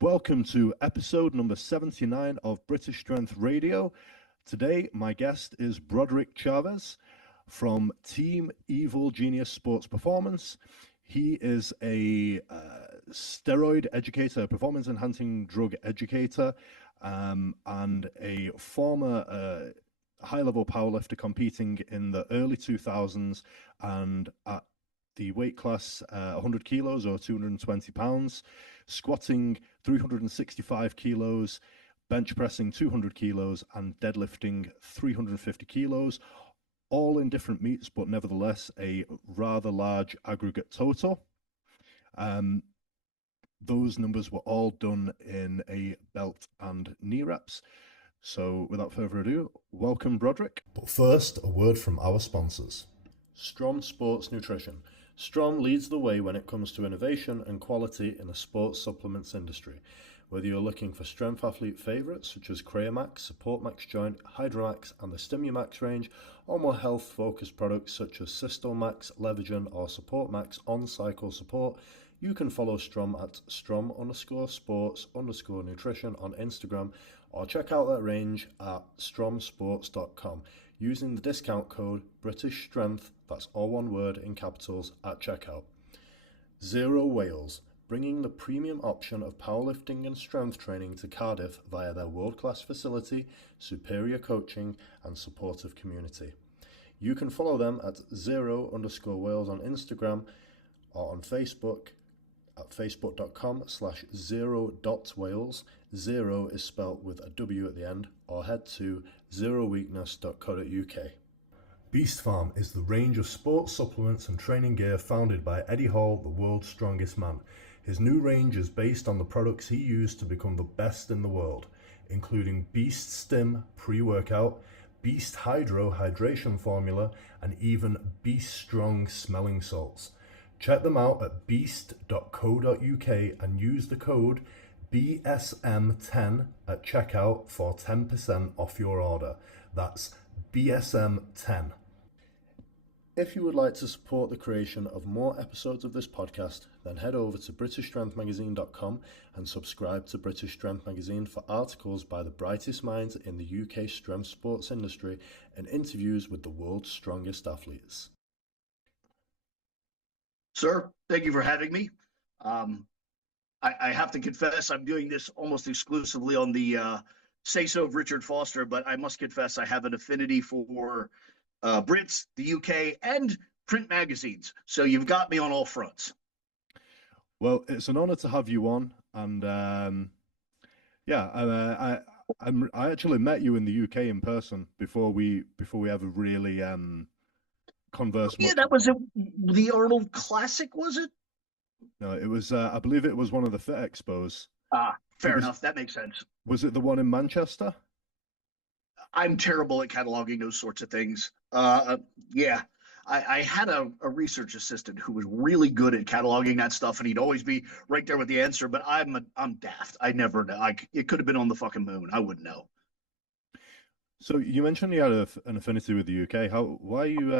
Welcome to episode number 79 of British Strength Radio. Today, my guest is Broderick Chavez from Team EvilGSP Sports Performance. He is a steroid educator, performance-enhancing drug educator, and a former high-level powerlifter competing in the early 2000s and at the weight class 100 kilos or 220 pounds, squatting 365 kilos, bench pressing 200 kilos, and deadlifting 350 kilos, all in different meets, but nevertheless a rather large aggregate total. Those numbers were all done in a belt and knee reps. So without further ado, welcome Broderick. But first, a word from our sponsors. Strom Sports Nutrition. Strom leads the way when it comes to innovation and quality in the sports supplements industry. Whether you're looking for strength athlete favorites such as Creamax, Support Max Joint, Hydromax and the StimuMax range, or more health-focused products such as Cystomax, Levagen or Support Max on-cycle support, you can follow Strom at strom_sports_nutrition on Instagram or check out that range at stromsports.com using the discount code British Strength, that's all one word in capitals, at checkout. ZeroW Wales, bringing the premium option of powerlifting and strength training to Cardiff via their world-class facility, superior coaching and supportive community. You can follow them at zero_Wales on Instagram or on Facebook at facebook.com/zero.wales. Zero is spelt with a W at the end, or head to zeroweakness.co.uk. Beast Farm is the range of sports supplements and training gear founded by Eddie Hall, the world's strongest man. His new range is based on the products he used to become the best in the world, including Beast Stim pre-workout, Beast Hydro hydration formula, and even Beast Strong smelling salts. Check them out at beast.co.uk and use the code BSM10 at checkout for 10% off your order. That's BSM10. If you would like to support the creation of more episodes of this podcast, then head over to BritishStrengthMagazine.com and subscribe to British Strength Magazine for articles by the brightest minds in the UK strength sports industry and interviews with the world's strongest athletes. Sir, thank you for having me. I have to confess, I'm doing this almost exclusively on the say-so of Richard Foster, but I must confess I have an affinity for Brits, the UK, and print magazines. So you've got me on all fronts. Well, it's an honor to have you on, and I actually met you in the UK in person before we ever really conversed. Yeah, that was the Arnold Classic, was it? No, it was. I believe it was one of the Fit Expos. Fair enough. That makes sense. Was it the one in Manchester? I'm terrible at cataloging those sorts of things. Yeah, I had a research assistant who was really good at cataloging that stuff, and he'd always be right there with the answer. But I'm daft. I never know. It could have been on the fucking moon. I wouldn't know. So you mentioned you had an affinity with the UK. Why are you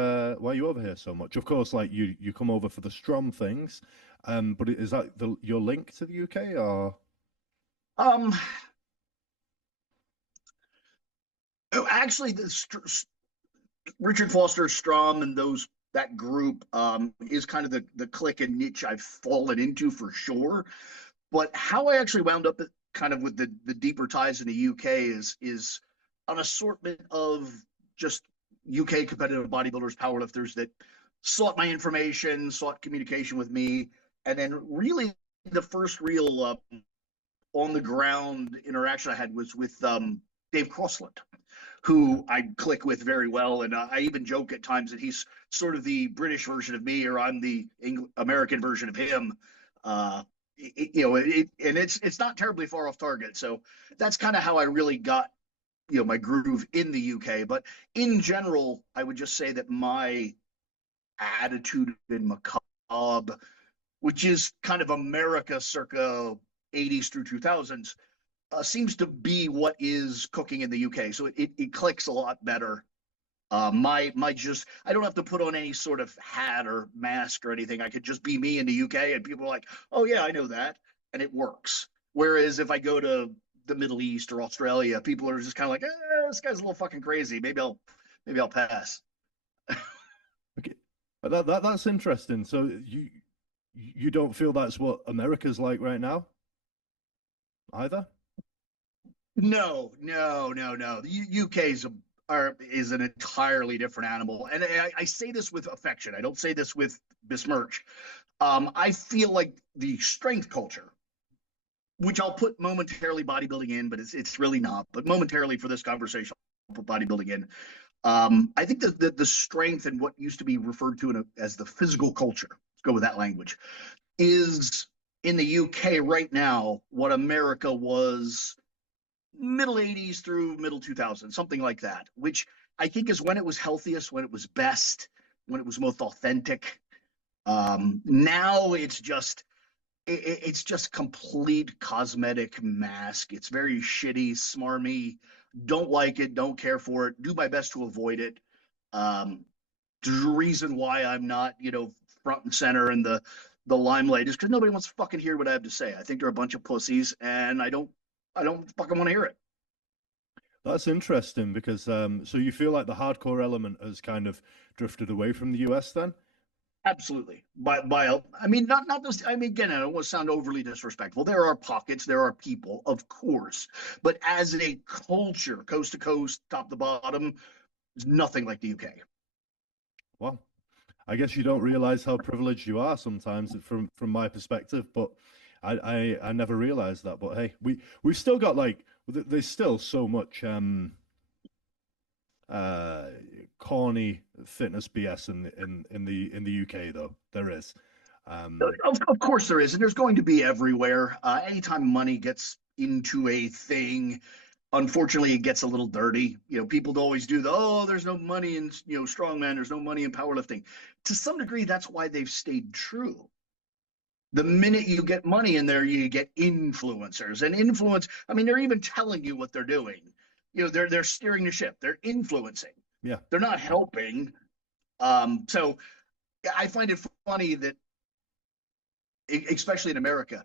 over here so much? Of course, like you come over for the Strom things, but is that your link to the UK or? Actually, Richard Foster, Strom, and that group is kind of the clique and niche I've fallen into for sure. But how I actually wound up kind of with the deeper ties in the UK is an assortment of just UK competitive bodybuilders, powerlifters that sought my information, sought communication with me, and then really the first real on the ground interaction I had was with Dave Crossland, who I click with very well. And I even joke at times that he's sort of the British version of me, or I'm the American version of him. And it's not terribly far off target. So that's kind of how I really got, my groove in the UK. But in general, I would just say that my attitude in macabre, which is kind of America circa 80s through 2000s, seems to be what is cooking in the UK. So it clicks a lot better. I don't have to put on any sort of hat or mask or anything. I could just be me in the UK and people are like, oh yeah, I know that. And it works. Whereas if I go to the Middle East or Australia, people are just kind of like, this guy's a little fucking crazy. Maybe I'll pass. Okay, but that's interesting. So you don't feel that's what America's like right now, either? No, no, no, no. The UK is an entirely different animal, and I say this with affection. I don't say this with besmirch. I feel like the strength culture, which I'll put momentarily bodybuilding in, but it's really not. But momentarily for this conversation, I'll put bodybuilding in. I think that the strength and what used to be referred to as the physical culture, let's go with that language, is in the UK right now what America was middle 80s through middle 2000s, something like that, which I think is when it was healthiest, when it was best, when it was most authentic. Now it's just complete cosmetic mask. It's very shitty, smarmy. Don't like it. Don't care for it. Do my best to avoid it. Um, the reason why I'm not, front and center in the limelight is because nobody wants to fucking hear what I have to say. I think they're a bunch of pussies, and I don't fucking want to hear it. That's interesting because so you feel like the hardcore element has kind of drifted away from the US then? Absolutely. I mean, not just, I mean, again, I don't want to sound overly disrespectful. There are pockets, there are people, of course. But as a culture, coast to coast, top to bottom, it's nothing like the UK. Well, I guess you don't realize how privileged you are sometimes from my perspective, but I never realized that. But hey, we've still got like there's still so much uh corny fitness BS in the UK though. There is. Um Of course there is, and there's going to be everywhere. Anytime money gets into a thing, unfortunately, it gets a little dirty. People always do there's no money in, strongman, there's no money in powerlifting. To some degree, that's why they've stayed true. The minute you get money in there, you get influencers and influence. I mean, they're even telling you what they're doing. They're steering the ship. They're influencing. yeah. They're not helping. So I find it funny that, especially in America,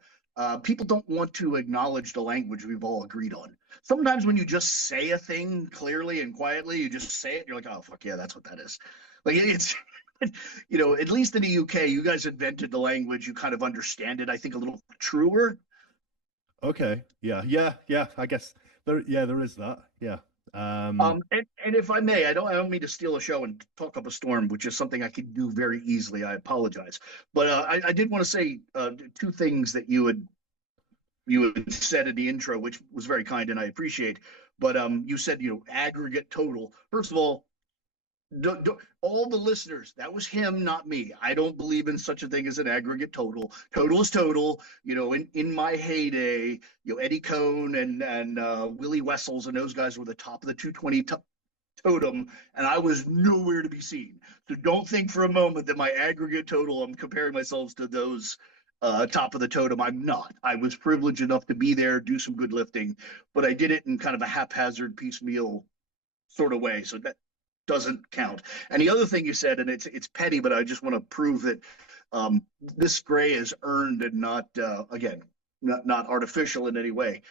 people don't want to acknowledge the language we've all agreed on. Sometimes when you just say a thing clearly and quietly, you just say it, you're like, oh, fuck yeah, that's what that is. Like it's, at least in the UK, you guys invented the language. You kind of understand it, I think, a little truer. Okay. Yeah. I guess there is that. Yeah. And if I may, I don't mean to steal a show and talk up a storm, which is something I can do very easily. I apologize, but I did want to say two things that you had said in the intro, which was very kind and I appreciate. But you said, aggregate total. First of all, all the listeners, that was him, not me. I don't believe in such a thing as an aggregate total. Total is total. In my heyday, Eddie Cohn and Willie Wessels and those guys were the top of the 220 totem, and I was nowhere to be seen. So don't think for a moment that my aggregate total, I'm comparing myself to those top of the totem. I'm not. I was privileged enough to be there, do some good lifting, but I did it in kind of a haphazard, piecemeal sort of way. So that doesn't count. And the other thing you said, and it's petty, but I just want to prove that this gray is earned and not again not artificial in any way.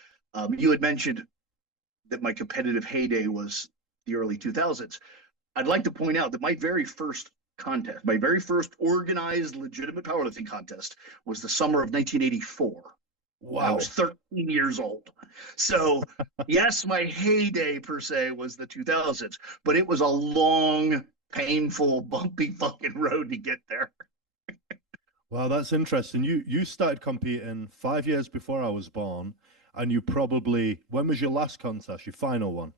You had mentioned that my competitive heyday was the early 2000s. I'd like to point out that my very first contest, my very first organized legitimate powerlifting contest, was the summer of 1984. And I Wow. was 13 years old. So, yes, my heyday per se was the 2000s, but it was a long, painful, bumpy fucking road to get there. Wow, that's interesting. You started competing 5 years before I was born, and you probably when was your last contest, your final one?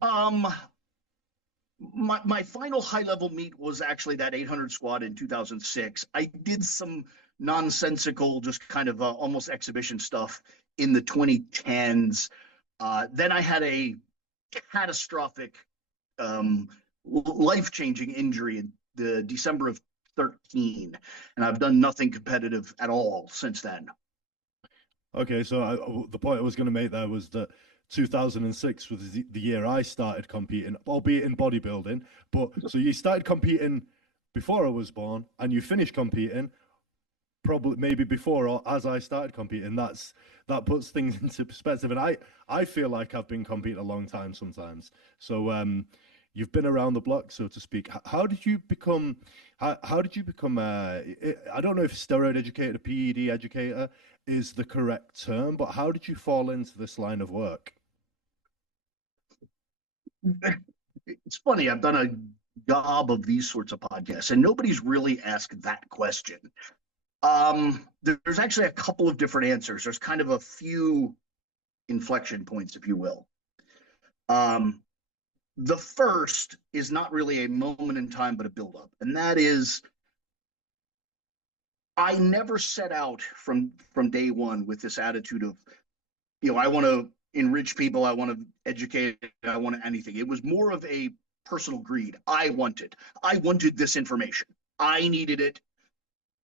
Um, my final high level meet was actually that 800 squad in 2006. I did some nonsensical, just kind of almost exhibition stuff in the 2010s. Then I had a catastrophic, life changing injury in the December of 13, and I've done nothing competitive at all since then. Okay, so the point I was going to make there was that 2006 was the year I started competing, albeit in bodybuilding. But so you started competing before I was born, and you finished competing probably maybe before or as I started competing, that puts things into perspective. And I feel like I've been competing a long time sometimes. So you've been around the block, so to speak. How did you become? How did you become? I don't know if steroid educator, PED educator is the correct term, but how did you fall into this line of work? It's funny. I've done a job of these sorts of podcasts, and nobody's really asked that question. There's actually a couple of different answers. There's kind of a few inflection points, if you will. The first is not really a moment in time, but a buildup. And that is, I never set out from day one with this attitude of, I want to enrich people, I want to educate, I want to anything. It was more of a personal greed. I wanted this information. I needed it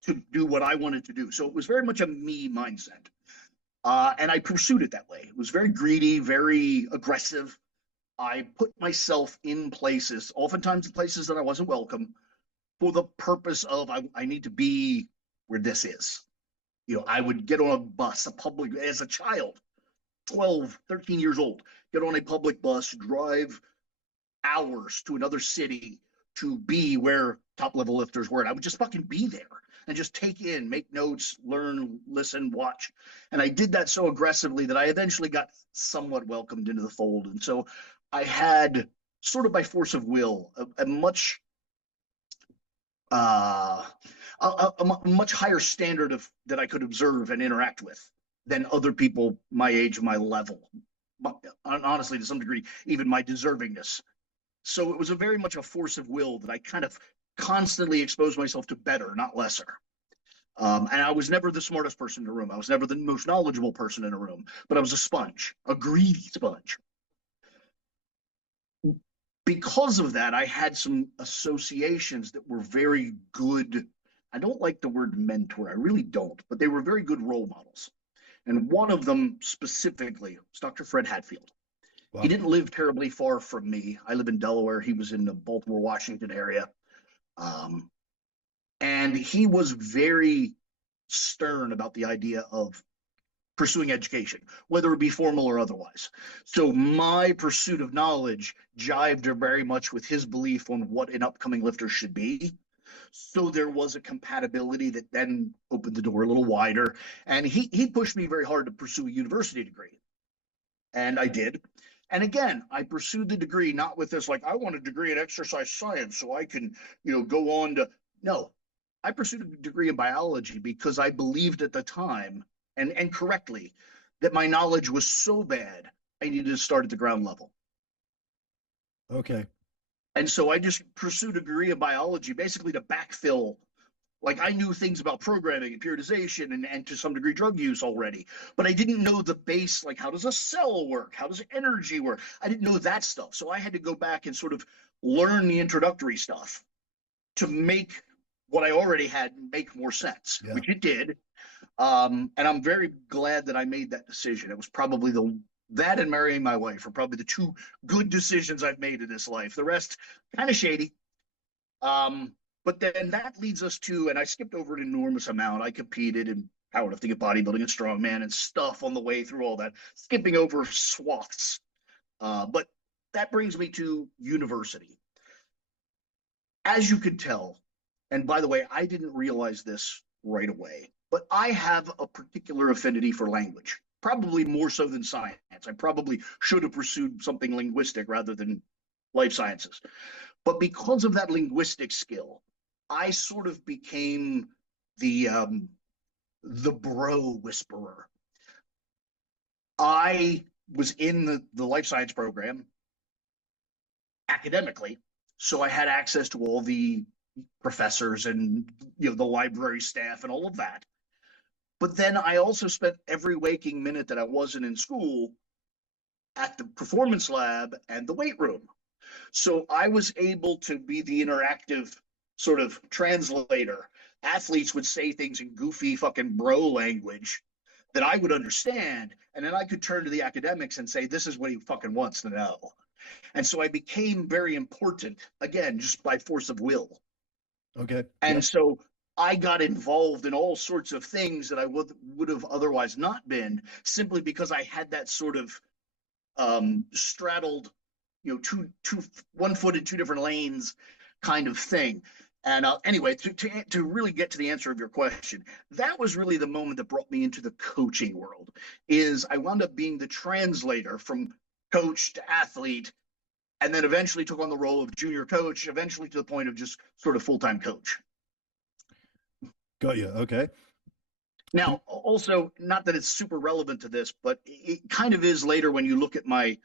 to do what I wanted to do. So it was very much a me mindset. And I pursued it that way. It was very greedy, very aggressive. I put myself in places, oftentimes places that I wasn't welcome, for the purpose of I need to be where this is. I would get on a bus, as a child, 12, 13 years old, get on a public bus, drive hours to another city to be where top level lifters were. And I would just fucking be there and just take in, make notes, learn, listen, watch. And I did that so aggressively that I eventually got somewhat welcomed into the fold. And so I had, sort of by force of will, a much much higher standard of that I could observe and interact with than other people my age, my level, honestly, to some degree, even my deservingness. So it was very much a force of will that I kind of constantly exposed myself to better, not lesser. And I was never the smartest person in the room. I was never the most knowledgeable person in a room, but I was a sponge, a greedy sponge. Because of that, I had some associations that were very good. I don't like the word mentor. I really don't, but they were very good role models. And one of them specifically was Dr. Fred Hatfield. Wow. He didn't live terribly far from me. I live in Delaware. He was in the Baltimore, Washington area. And he was very stern about the idea of pursuing education, whether it be formal or otherwise. So my pursuit of knowledge jived very much with his belief on what an upcoming lifter should be. So there was a compatibility that then opened the door a little wider. And he pushed me very hard to pursue a university degree. And I did. And again, I pursued the degree not with this, like, I want a degree in exercise science so I can, go on to, no. I pursued a degree in biology because I believed at the time, and correctly, that my knowledge was so bad, I needed to start at the ground level. Okay. And so I just pursued a degree in biology, basically to backfill. Like, I knew things about programming and periodization and to some degree drug use already, but I didn't know the base, like, how does a cell work? How does energy work? I didn't know that stuff. So I had to go back and sort of learn the introductory stuff to make what I already had make more sense, yeah. Which it did. And I'm very glad that I made that decision. It was probably that and marrying my wife are probably the two good decisions I've made in this life. The rest, kind of shady. But then that leads us to, and I skipped over an enormous amount. I competed in powerlifting and bodybuilding and strongman and stuff on the way through all that, skipping over swaths. But that brings me to university. As you could tell, and by the way, I didn't realize this right away, but I have a particular affinity for language, probably more so than science. I probably should have pursued something linguistic rather than life sciences. But because of that linguistic skill, I sort of became the bro whisperer. I was in the life science program academically, so I had access to all the professors and the library staff and all of that. But then I also spent every waking minute that I wasn't in school at the performance lab and the weight room. So I was able to be the interactive sort of translator. Athletes would say things in goofy fucking bro language that I would understand, and then I could turn to the academics and say, this is what he fucking wants to know. And so I became very important, again, just by force of will. Okay. And so I got involved in all sorts of things that I would have otherwise not been, simply because I had that sort of straddled, one foot in two different lanes kind of thing. And anyway, to really get to the answer of your question, that was really the moment that brought me into the coaching world. Is I wound up being the translator from coach to athlete, and then eventually took on the role of junior coach, eventually to the point of just sort of full-time coach. Got you. Okay. Now, also, not that it's super relevant to this, but it kind of is later when you look at my,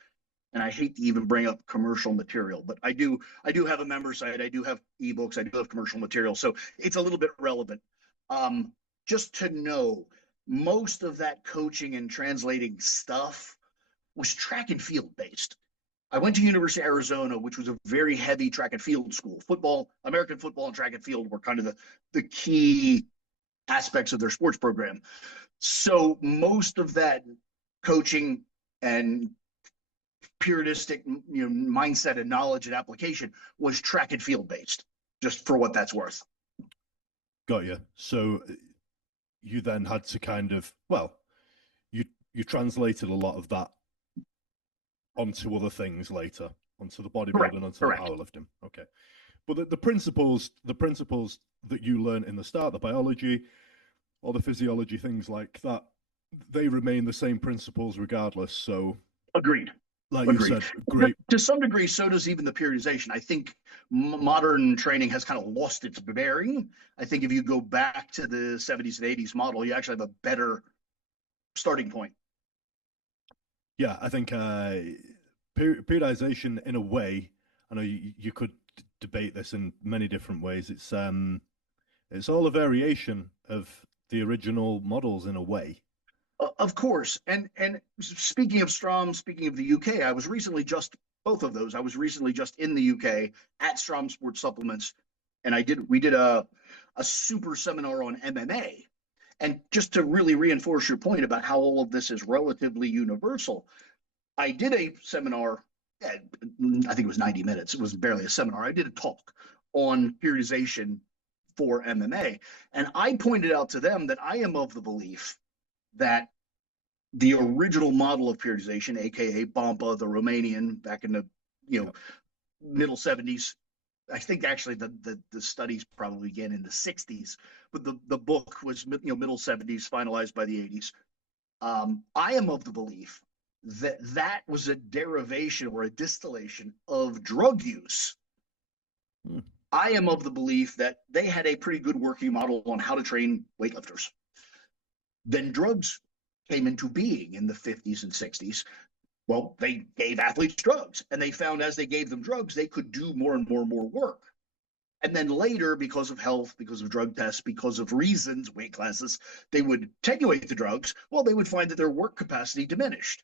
and I hate to even bring up commercial material, but I do have a member site, I do have ebooks, I do have commercial material, so it's a little bit relevant. Just to know, most of that coaching and translating stuff was track and field based. I went to University of Arizona, which was a very heavy track and field school. Football, American football and track and field were kind of the key aspects of their sports program. So most of that coaching and periodistic, mindset and knowledge and application was track and field based, just for what that's worth. Got you. So you then had to kind of, well, you translated a lot of that onto other things later, onto the bodybuilding, onto the powerlifting. Okay. But the principles that you learn in the start, the biology or the physiology, things like that, they remain the same principles regardless. So agreed. Like you said, great. To some degree, so does even the periodization. I think modern training has kind of lost its bearing. I think if you go back to the 70s and 80s model, you actually have a better starting point. Yeah, I think periodization, in a way, I know you could debate this in many different ways. It's all a variation of the original models in a way. Of course. And speaking of Strom, speaking of the UK, I was recently just both of those. I was recently just in the UK at Strom Sports Supplements, and we did a super seminar on MMA. And just to really reinforce your point about how all of this is relatively universal, I did a seminar, I think it was 90 minutes. It was barely a seminar. I did a talk on periodization for MMA. And I pointed out to them that I am of the belief that the original model of periodization, aka Bompa, the Romanian, back in the middle 70s. I think actually the studies probably began in the 60s, but the book was middle 70s, finalized by the 80s. I am of the belief that that was a derivation or a distillation of drug use. I am of the belief that they had a pretty good working model on how to train weightlifters. Then drugs came into being in the 50s and 60s. Well, they gave athletes drugs, and they found as they gave them drugs, they could do more and more and more work. And then later, because of health, because of drug tests, because of reasons, weight classes, they would attenuate the drugs. Well, they would find that their work capacity diminished.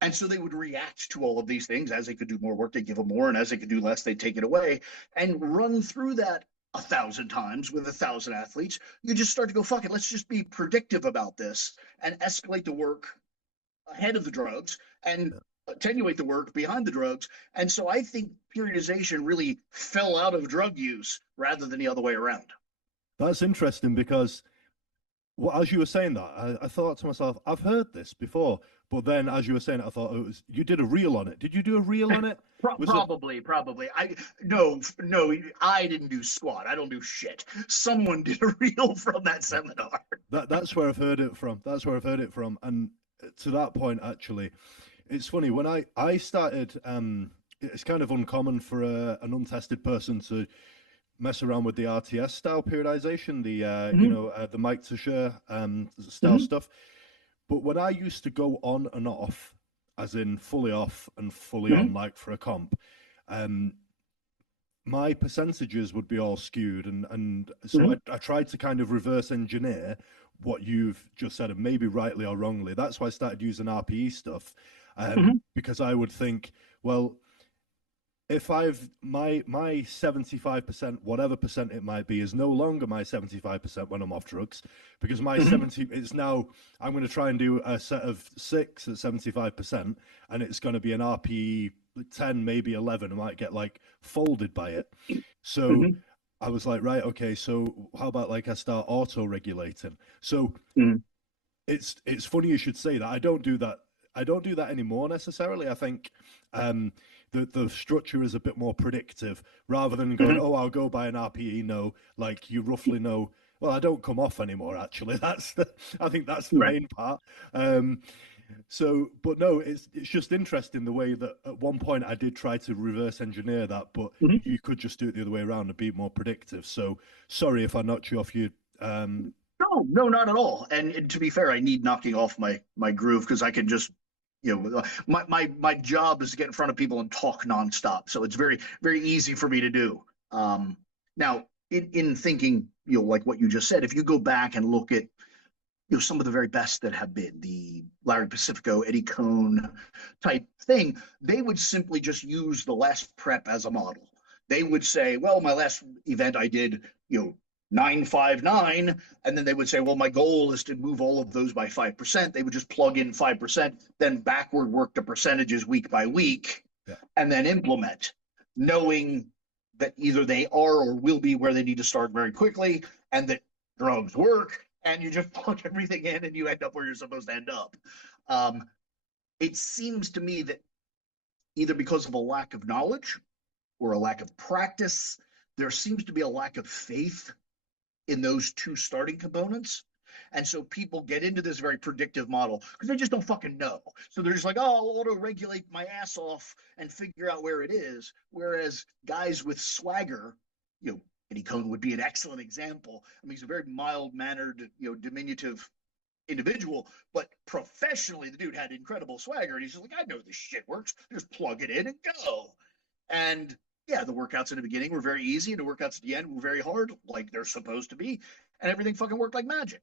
And so they would react to all of these things. As they could do more work, they give them more, and as they could do less, they take it away, and run through that 1,000 times with 1,000 athletes. You just start to go, fuck it, let's just be predictive about this and escalate the work ahead of the drugs and attenuate the work behind the drugs. And so I think periodization really fell out of drug use rather than the other way around. That's interesting, because as you were saying that, I thought to myself, I've heard this before. But then, as you were saying, I thought you did a reel on it. Did you do a reel on it? Probably. No, I didn't do squat. I don't do shit. Someone did a reel from that seminar. That's where I've heard it from. And to that point, actually, it's funny, when I started, it's kind of uncommon for an untested person to mess around with the RTS style periodization, the Mike Teixeira style stuff. But when I used to go on and off, as in fully off and fully on, like for a comp, my percentages would be all skewed. And so I tried to kind of reverse engineer what you've just said, and maybe rightly or wrongly. That's why I started using RPE stuff, because I would think, well, if my 75%, whatever percent it might be, is no longer my 75% when I'm off drugs, because my 70 is now, I'm going to try and do a set of 6 at 75%, and it's going to be an RPE 10, maybe 11. I might get like folded by it. So I was like, right, okay, so how about like I start auto regulating? So Mm. it's funny you should say that. I don't do that. I don't do that anymore necessarily. I think the structure is a bit more predictive rather than going, Mhm. oh, I'll go by an RPE. No, like you roughly know. Well, I don't come off anymore. Actually, I think that's the Right. main part. Um, so, but no, it's just interesting the way that at one point I did try to reverse engineer that, but Mhm. you could just do it the other way around and be more predictive. So, sorry if I knocked you off your No, no, not at all. And to be fair, I need knocking off my groove because I can just, my job is to get in front of people and talk nonstop. So it's very very easy for me to do. Now, in thinking, like what you just said, if you go back and look at some of the very best that have been the Larry Pacifico, Eddie Cohn type thing, they would simply just use the last prep as a model. They would say, well, my last event I did, 959, and then they would say, well, my goal is to move all of those by 5%. They would just plug in 5%, then backward work the percentages week by week, yeah. and then implement, knowing that either they are or will be where they need to start very quickly, and that drugs work, and you just plug everything in and you end up where you're supposed to end up. Um, it seems to me that either because of a lack of knowledge or a lack of practice, there seems to be a lack of faith in those two starting components. And so people get into this very predictive model because they just don't fucking know. So they're just like, oh, I'll auto regulate my ass off and figure out where it is. Whereas guys with swagger, Eddie Cohn would be an excellent example. I mean, he's a very mild mannered, diminutive individual, but professionally, the dude had incredible swagger. And he's just like, I know this shit works. Just plug it in and go. And yeah, the workouts in the beginning were very easy, and the workouts at the end were very hard, like they're supposed to be, and everything fucking worked like magic.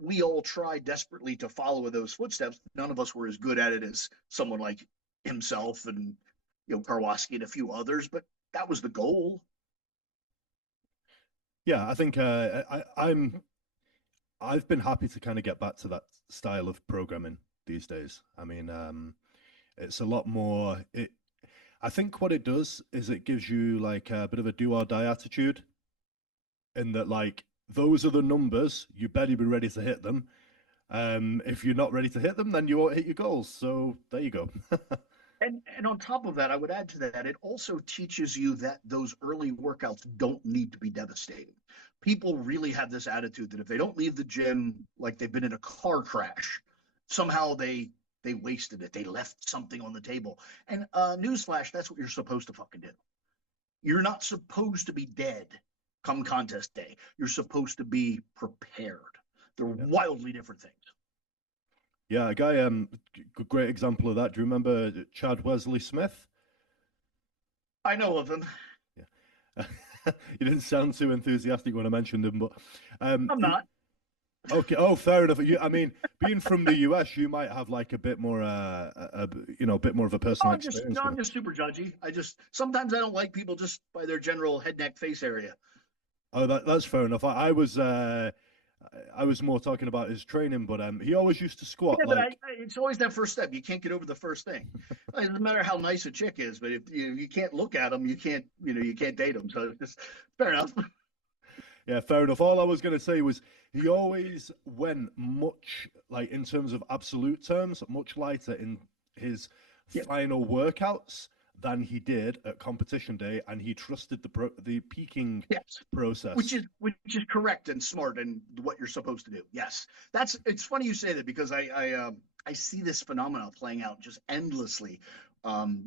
We all tried desperately to follow in those footsteps. None of us were as good at it as someone like himself and Karwoski and a few others, but that was the goal. Yeah, I think I've been happy to kind of get back to that style of programming these days. I mean, it's a lot more. I think what it does is it gives you like a bit of a do or die attitude, in that like those are the numbers. You better be ready to hit them. If you're not ready to hit them, then you won't hit your goals. So there you go. And on top of that, I would add to that, it also teaches you that those early workouts don't need to be devastating. People really have this attitude that if they don't leave the gym like they've been in a car crash, somehow they wasted it. They left something on the table. And newsflash, that's what you're supposed to fucking do. You're not supposed to be dead come contest day. You're supposed to be prepared. They're Yeah. wildly different things. Yeah, a guy, great example of that. Do you remember Chad Wesley Smith? I know of them. Yeah. You didn't sound too enthusiastic when I mentioned him, but I'm not. okay. Oh, fair enough. I mean, being from the US, you might have like a bit more, a bit more of a Oh, personal I'm just experience no, with I'm him. just super judgy. I just sometimes I don't like people just by their general head, neck, face area. Oh, that's fair enough. I was more talking about his training, but he always used to squat Yeah, but like, it's always that first step. You can't get over the first thing. It doesn't matter how nice a chick is, but if you can't look at them, you can't date them. So it's just fair enough. yeah, fair enough. All I was going to say was he always went much, like in terms of absolute terms, much lighter in his Yeah. final workouts than he did at competition day, and he trusted the peaking Yes. Which process. is which is correct and smart and what you're supposed to do. Yes, that's. It's funny you say that because I see this phenomenon playing out just endlessly.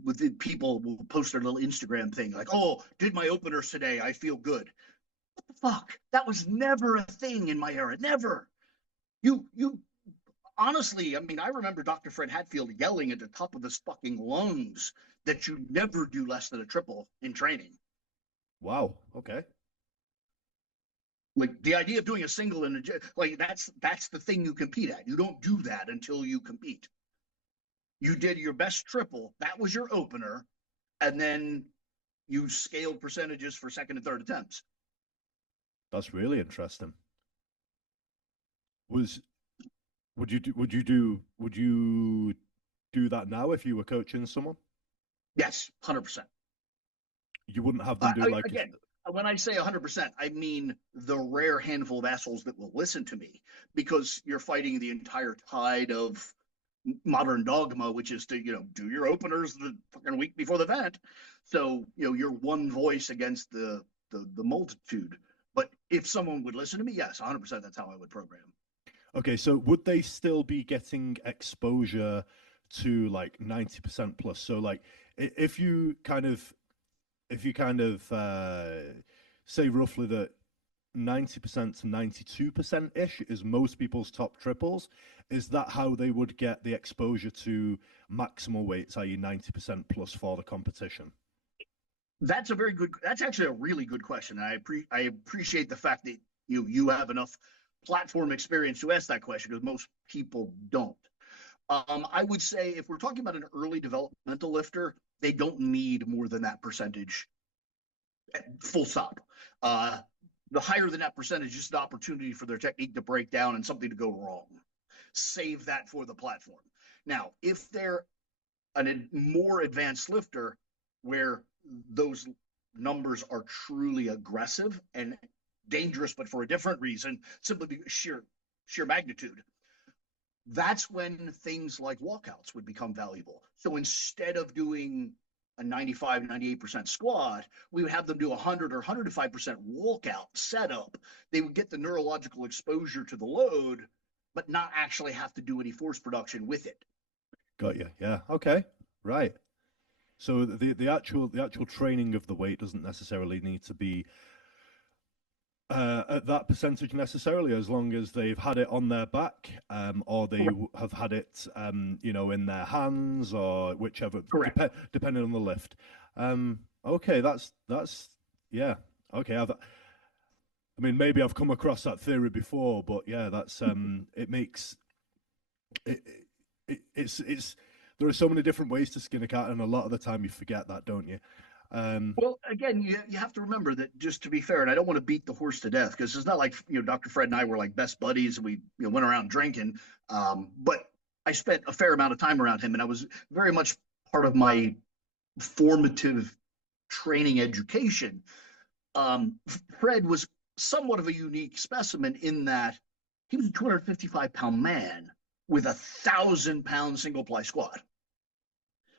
With the people will post their little Instagram thing like, "Oh, did my openers today? I feel good." What the fuck? That was never a thing in my era. Never. You honestly, I mean, I remember Dr. Fred Hatfield yelling at the top of his fucking lungs that you never do less than a triple in training. Wow. Okay. Like the idea of doing a single in a like that's the thing you compete at. You don't do that until you compete. You did your best triple. That was your opener, and then you scaled percentages for second and third attempts. That's really interesting. Was would you do that now if you were coaching someone? Yes, 100%. You wouldn't have them do like Again, when I say 100%, I mean the rare handful of assholes that will listen to me, because you're fighting the entire tide of modern dogma, which is to, do your openers the fucking week before the event. So, you're one voice against the multitude. But if someone would listen to me, yes, 100%, that's how I would program. Okay, so would they still be getting exposure to like 90% plus? So like if you kind of say roughly that 90% to 92% ish is most people's top triples, is that how they would get the exposure to maximal weights, i.e. 90% plus for the competition? That's actually a really good question. I appreciate the fact that you have enough platform experience to ask that question, because most people don't. I would say if we're talking about an early developmental lifter, they don't need more than that percentage, full stop. The higher than that percentage is just an opportunity for their technique to break down and something to go wrong. Save that for the platform. Now, if they're a more advanced lifter where those numbers are truly aggressive and dangerous, but for a different reason, simply because sheer magnitude, that's when things like walkouts would become valuable. So instead of doing a 95, 98% squat, we would have them do 100 or 105% walkout setup. They would get the neurological exposure to the load, but not actually have to do any force production with it. Got you. Yeah. Okay. Right. So the actual training of the weight doesn't necessarily need to be at that percentage necessarily, as long as they've had it on their back, or they have had it, in their hands, or whichever, depending on the lift. Okay, that's yeah. Okay, I mean, maybe I've come across that theory before, but yeah, that's it makes it's there are so many different ways to skin a cat, and a lot of the time you forget that, don't you? Well, again, you have to remember that, just to be fair, and I don't want to beat the horse to death, because it's not like Dr. Fred and I were like best buddies and we went around drinking. But I spent a fair amount of time around him, and I was very much part of my formative training education. Fred was somewhat of a unique specimen in that he was a 255-pound man with 1,000-pound single ply squat.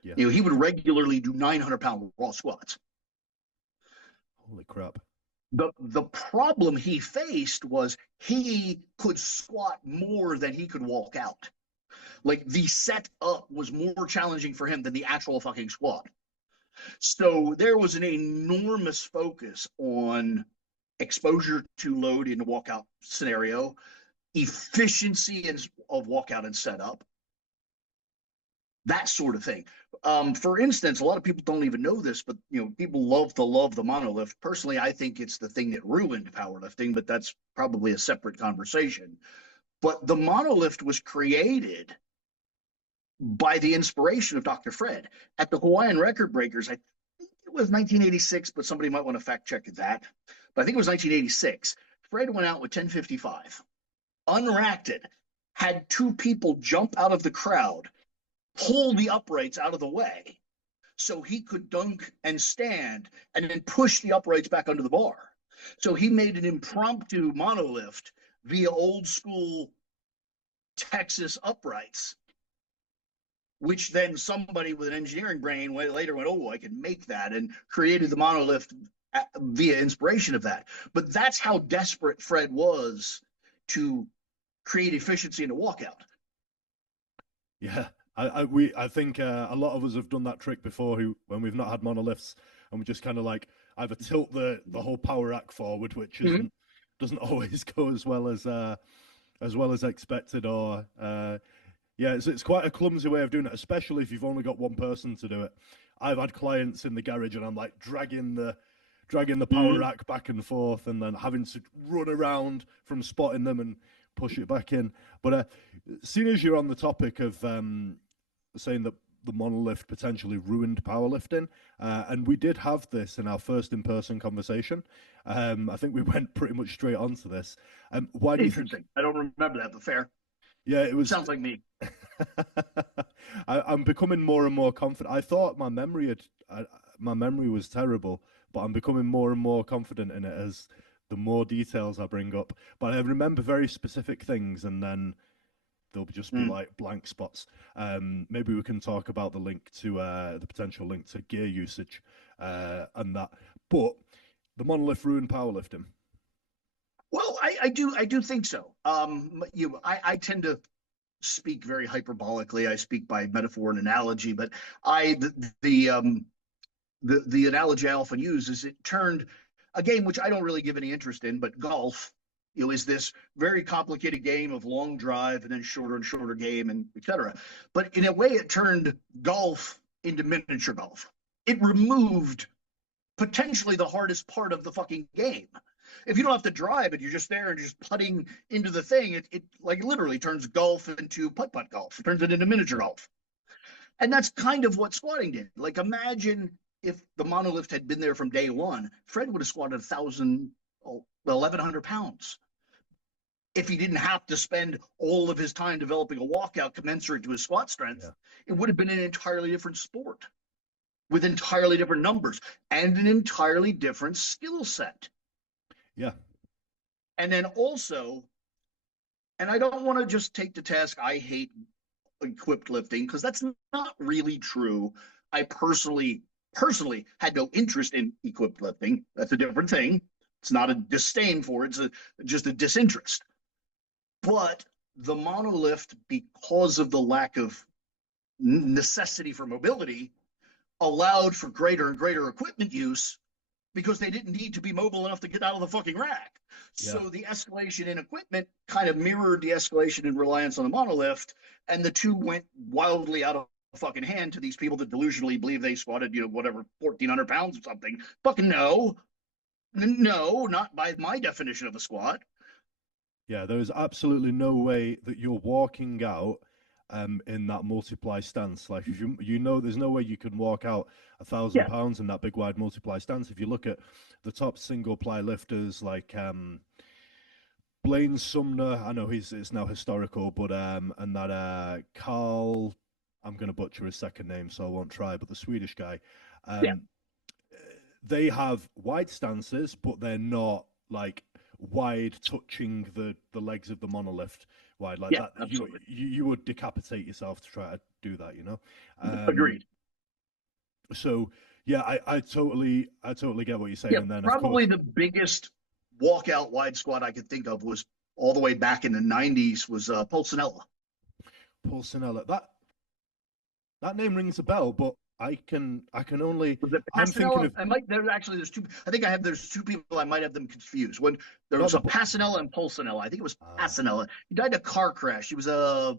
Yeah. He would regularly do 900-pound raw squats. Holy crap. The problem he faced was he could squat more than he could walk out. Like, the setup was more challenging for him than the actual fucking squat. So there was an enormous focus on exposure to load in a walkout scenario, efficiency of walkout and setup, that sort of thing. For instance, a lot of people don't even know this, but people love the monolift. Personally, I think it's the thing that ruined powerlifting, but that's probably a separate conversation. But the monolift was created by the inspiration of Dr. Fred. At the Hawaiian Record Breakers, I think it was 1986, but somebody might want to fact check that. But I think it was 1986. Fred went out with 1055, unracked it, had two people jump out of the crowd, pull the uprights out of the way so he could dunk and stand, and then push the uprights back under the bar. So he made an impromptu monolift via old school Texas uprights, which then somebody with an engineering brain later went, oh, I can make that, and created the monolift via inspiration of that. But that's how desperate Fred was to create efficiency in a walkout. Yeah. I think a lot of us have done that trick before, when we've not had monolifts, and we just kind of like either tilt the whole power rack forward, which doesn't always go as well as expected, or yeah, it's quite a clumsy way of doing it, especially if you've only got one person to do it. I've had clients in the garage, and I'm like dragging the power rack back and forth, and then having to run around from spotting them and push it back in. But seeing as you're on the topic of saying that the monolift potentially ruined powerlifting, and we did have this in our first in-person conversation. I think we went pretty much straight onto this. Why do you think? I don't remember that, but fair. Yeah, it was. Sounds like me. I'm becoming more and more confident. I thought my memory was terrible, but I'm becoming more and more confident in it as the more details I bring up. But I remember very specific things, and then there'll just be like blank spots. Maybe we can talk about the link to the potential link to gear usage and that. But the monolith ruined powerlifting. Well, I do think so. I tend to speak very hyperbolically. I speak by metaphor and analogy, but the analogy I often use is it turned a game which I don't really give any interest in, but golf, is this very complicated game of long drive and then shorter and shorter game and etc. But in a way, it turned golf into miniature golf. It removed potentially the hardest part of the fucking game. If you don't have to drive it, you're just there and just putting into the thing. It like literally turns golf into putt-putt golf. It turns it into miniature golf. And that's kind of what squatting did. Like, imagine if the monolift had been there from day one, Fred would have squatted 1,100 pounds. If he didn't have to spend all of his time developing a walkout commensurate to his squat strength, it would have been an entirely different sport with entirely different numbers and an entirely different skill set. Yeah. And then also, and I don't want to just take to task, I hate equipped lifting, because that's not really true. I personally had no interest in equipped lifting. That's a different thing. It's not a disdain for it. It's just a disinterest. But the monolift, because of the lack of necessity for mobility, allowed for greater and greater equipment use because they didn't need to be mobile enough to get out of the fucking rack. Yeah. So the escalation in equipment kind of mirrored the escalation in reliance on the monolift, and the two went wildly out of fucking hand to these people that delusionally believe they squatted, whatever, 1,400 pounds or something. Fucking no, not by my definition of a squat. Yeah, there's absolutely no way that you're walking out in that multiply stance. Like, if there's no way you can walk out 1,000 pounds in that big wide multiply stance. If you look at the top single ply lifters like Blaine Sumner, I know it's now historical, but and that Carl, I'm going to butcher his second name, so I won't try, but the Swedish guy, they have wide stances, but they're not like wide touching the legs of the monolift wide like that. Absolutely. You would decapitate yourself to try to do that, Agreed. So yeah, I totally get what you're saying. Yeah, and then probably the biggest walkout wide squat I could think of was all the way back in the 90s was Pulcinella. That name rings a bell, but I can only. I'm thinking of. There's two. I think there's two people. I might have them confused. When there was a Passanella and Pulcinella. I think it was Passanella. He died in a car crash. He was a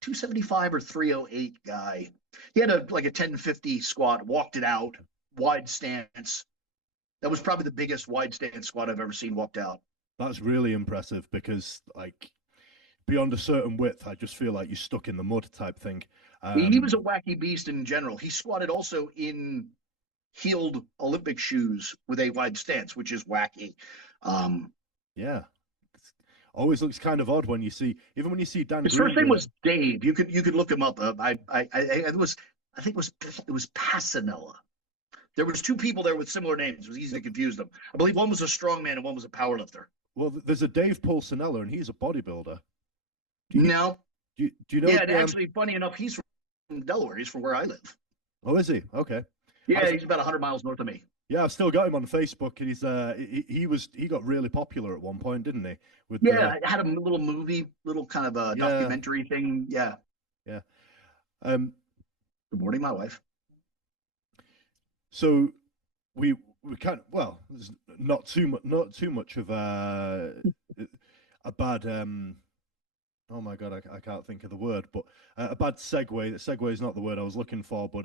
275 or 308 guy. He had a 1050 squat, walked it out, wide stance. That was probably the biggest wide stance squat I've ever seen walked out. That's really impressive because beyond a certain width, I just feel like you're stuck in the mud type thing. He was a wacky beast in general. He squatted also in heeled Olympic shoes with a wide stance, which is wacky. Yeah. Always looks kind of odd when you see Dan. His first name was Dave. You could look him up. I think it was Passanella. There was two people there with similar names. It was easy to confuse them. I believe one was a strongman and one was a powerlifter. Well, there's a Dave Pulcinella, and he's a bodybuilder. Do you know? Yeah, actually, funny enough, he's from Delaware. He's from where I live. Oh, is he? Okay. Yeah, he's about 100 miles north of me. Yeah, I've still got him on Facebook. And he got really popular at one point, didn't he? I had a little movie, kind of a documentary thing. Yeah. Yeah. Good morning, my wife. So we can't. Well, there's not too much of a bad. Oh my god, I can't think of the word, but a bad segue. Segue is not the word I was looking for, but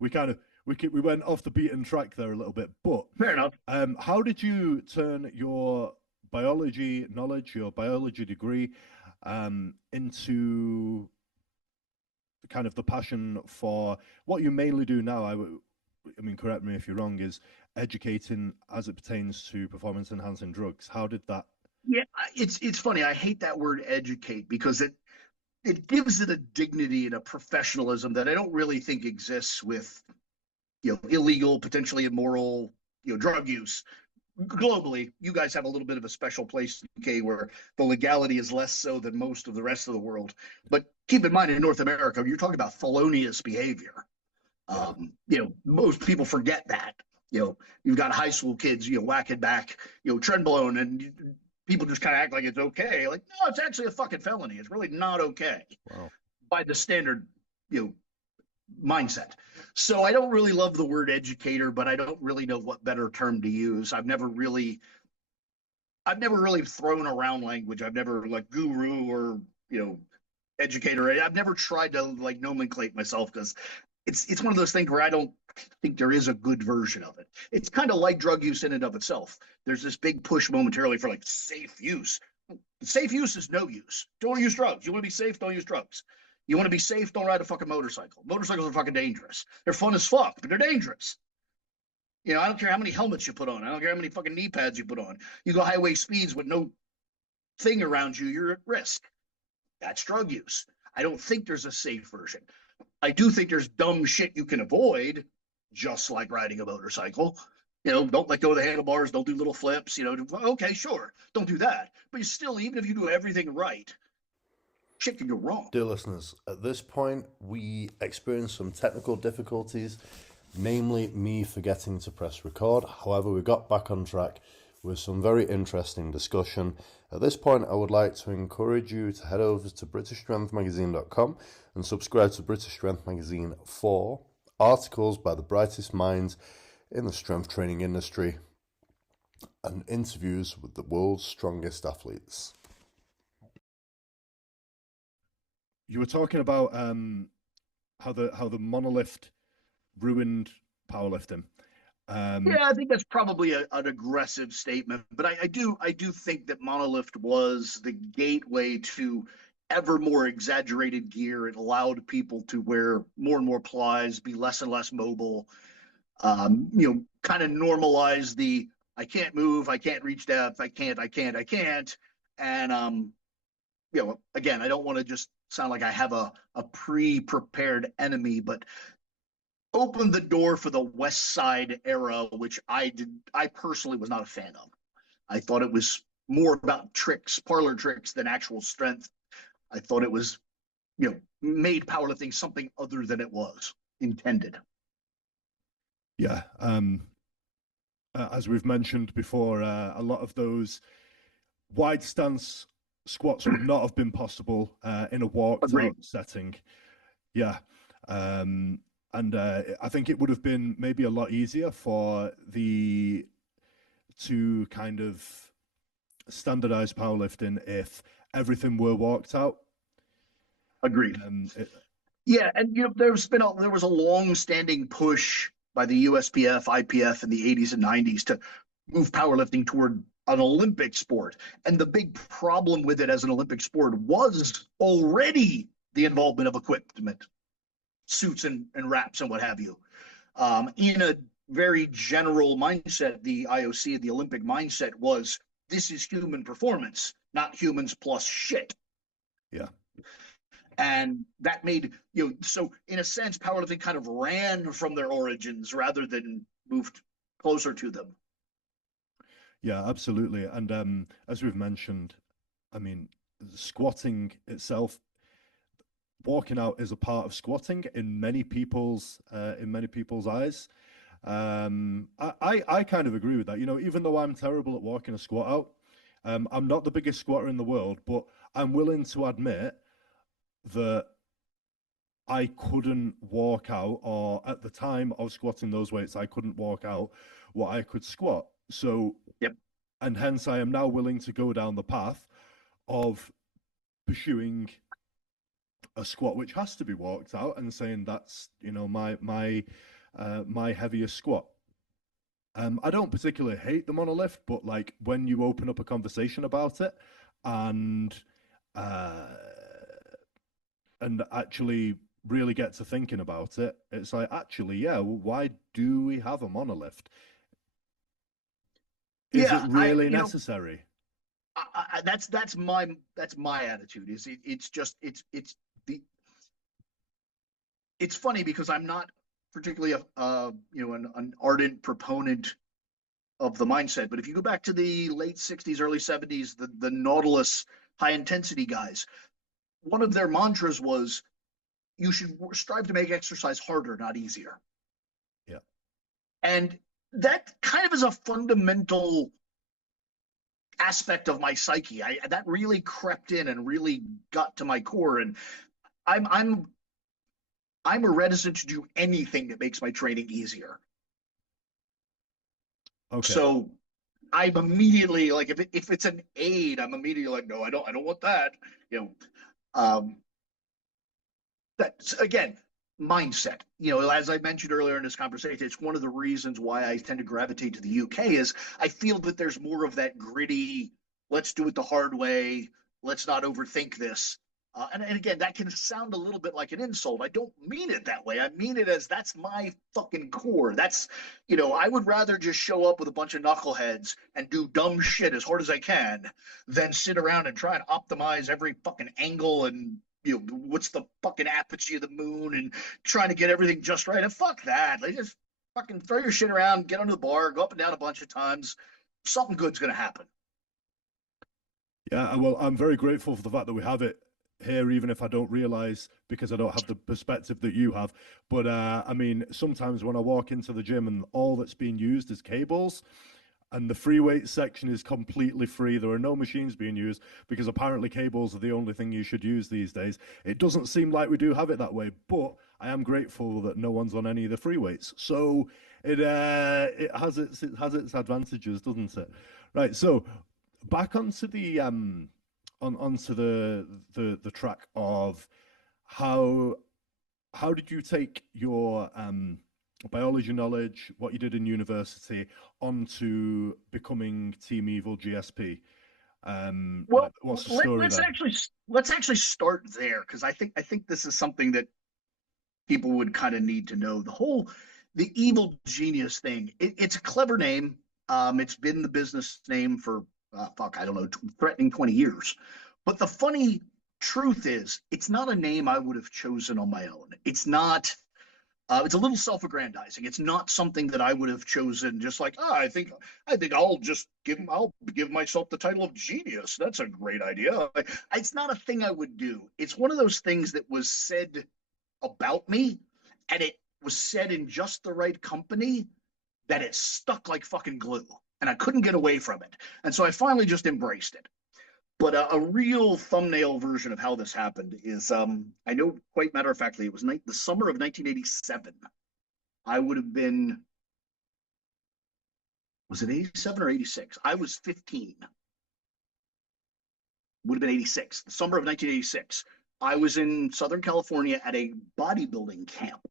we went off the beaten track there a little bit. But fair enough. How did you turn your biology knowledge, your biology degree, into kind of the passion for what you mainly do now? I mean, correct me if you're wrong. Is educating as it pertains to performance enhancing drugs? How did that? Yeah, it's funny. I hate that word educate because it gives it a dignity and a professionalism that I don't really think exists with illegal, potentially immoral, drug use. Globally, you guys have a little bit of a special place in the UK where the legality is less so than most of the rest of the world. But keep in mind, in North America, you're talking about felonious behavior. Most people forget that. You've got high school kids, whacking back, trenbolone, and people just kind of act like it's okay. Like, no, it's actually a fucking felony. It's really not okay. Wow. By the standard, mindset. So I don't really love the word educator, but I don't really know what better term to use. I've never really thrown around language. I've never like guru or, educator. I've never tried to like nomenclate myself because it's one of those things where I don't think there is a good version of it. It's kind of like drug use in and of itself. There's this big push momentarily for like safe use. Safe use is no use. Don't use drugs. You want to be safe, don't use drugs. You want to be safe, don't ride a fucking motorcycle. Motorcycles are fucking dangerous. They're fun as fuck, but they're dangerous. I don't care how many helmets you put on. I don't care how many fucking knee pads you put on. You go highway speeds with no thing around you, you're at risk. That's drug use. I don't think there's a safe version. I do think there's dumb shit you can avoid, just like riding a motorcycle. Don't let go of the handlebars. Don't do little flips. Okay, sure. Don't do that. But you still, even if you do everything right, shit can go wrong. Dear listeners, at this point, we experienced some technical difficulties, namely me forgetting to press record. However, we got back on track with some very interesting discussion. At this point, I would like to encourage you to head over to BritishStrengthMagazine.com and subscribe to British Strength Magazine for articles by the brightest minds in the strength training industry and interviews with the world's strongest athletes. You were talking about how the monolift ruined powerlifting. Yeah, I think that's probably an aggressive statement, but I do think that monolift was the gateway to ever more exaggerated gear. It allowed people to wear more and more plies, be less and less mobile. Kind of normalize the I can't move, I can't reach depth, I can't, and again, I don't want to just sound like I have a pre-prepared enemy, but opened the door for the West Side era, which I personally was not a fan of. I thought it was more about tricks, parlor tricks, than actual strength. I thought it was, made powerlifting something other than it was intended. Yeah. As we've mentioned before, a lot of those wide stance squats would not have been possible in a walked out setting. Yeah. And I think it would have been maybe a lot easier to kind of standardize powerlifting if everything were walked out. Agreed. Yeah, and there was a long-standing push by the USPF, IPF in the 80s and 90s to move powerlifting toward an Olympic sport. And the big problem with it as an Olympic sport was already the involvement of equipment, suits and wraps and what have you. In a very general mindset, the IOC, the Olympic mindset was, this is human performance, not humans plus shit. Yeah. And that made, so in a sense, powerlifting kind of ran from their origins rather than moved closer to them. Yeah, absolutely. And as we've mentioned, I mean, squatting itself, walking out is a part of squatting in many people's eyes. I kind of agree with that. Even though I'm terrible at walking a squat out, I'm not the biggest squatter in the world, but I'm willing to admit that I couldn't walk out, or at the time of squatting those weights, I couldn't walk out what I could squat. So, yep. And hence I am now willing to go down the path of pursuing a squat which has to be walked out and saying that's, my heaviest squat. I don't particularly hate the monolift, but like when you open up a conversation about it and actually really get to thinking about it, it's like, actually, yeah, well, why do we have a monolift? Is it really necessary? That's my attitude. It's funny because I'm not particularly an ardent proponent of the mindset. But if you go back to the late 60s, early 70s, the Nautilus high intensity guys, one of their mantras was you should strive to make exercise harder, not easier. Yeah. And that kind of is a fundamental aspect of my psyche. That really crept in and really got to my core. And I'm reticent to do anything that makes my training easier. Okay. So I'm immediately like, if it's an aid, I'm immediately like, no, I don't want that. That's again mindset. As I mentioned earlier in this conversation, it's one of the reasons why I tend to gravitate to the UK is I feel that there's more of that gritty, let's do it the hard way, let's not overthink this. And again, that can sound a little bit like an insult. I don't mean it that way. I mean it as that's my fucking core. That's, I would rather just show up with a bunch of knuckleheads and do dumb shit as hard as I can than sit around and try and optimize every fucking angle and, what's the fucking apogee of the moon and trying to get everything just right. And fuck that. Like, just fucking throw your shit around, get under the bar, go up and down a bunch of times. Something good's going to happen. Yeah, well, I'm very grateful for the fact that we have it here, even if I don't realize because I don't have the perspective that you have. But I mean, sometimes when I walk into the gym and all that's being used is cables, and the free weight section is completely free. There are no machines being used because apparently cables are the only thing you should use these days. It doesn't seem like we do have it that way, but I am grateful that no one's on any of the free weights. So it has its advantages, doesn't it? Right. So back onto the onto the track of how did you take your biology knowledge, what you did in university, onto becoming Team EvilGSP? Well, what's the story let's there? actually start there, because I think this is something that people would kind of need to know. The evil genius thing. It's a clever name. It's been the business name for I don't know, threatening 20 years. But the funny truth is, it's not a name I would have chosen on my own. It's not. It's a little self-aggrandizing. It's not something that I would have chosen. Just like, I think I'll give myself the title of genius. That's a great idea. It's not a thing I would do. It's one of those things that was said about me, and it was said in just the right company that it stuck like fucking glue, and I couldn't get away from it. And so I finally just embraced it. But a real thumbnail version of how this happened is, I know quite matter of factly, it was the summer of 1987. I would have been, was it 87 or 86? I was 15. Would have been 86, the summer of 1986. I was in Southern California at a bodybuilding camp.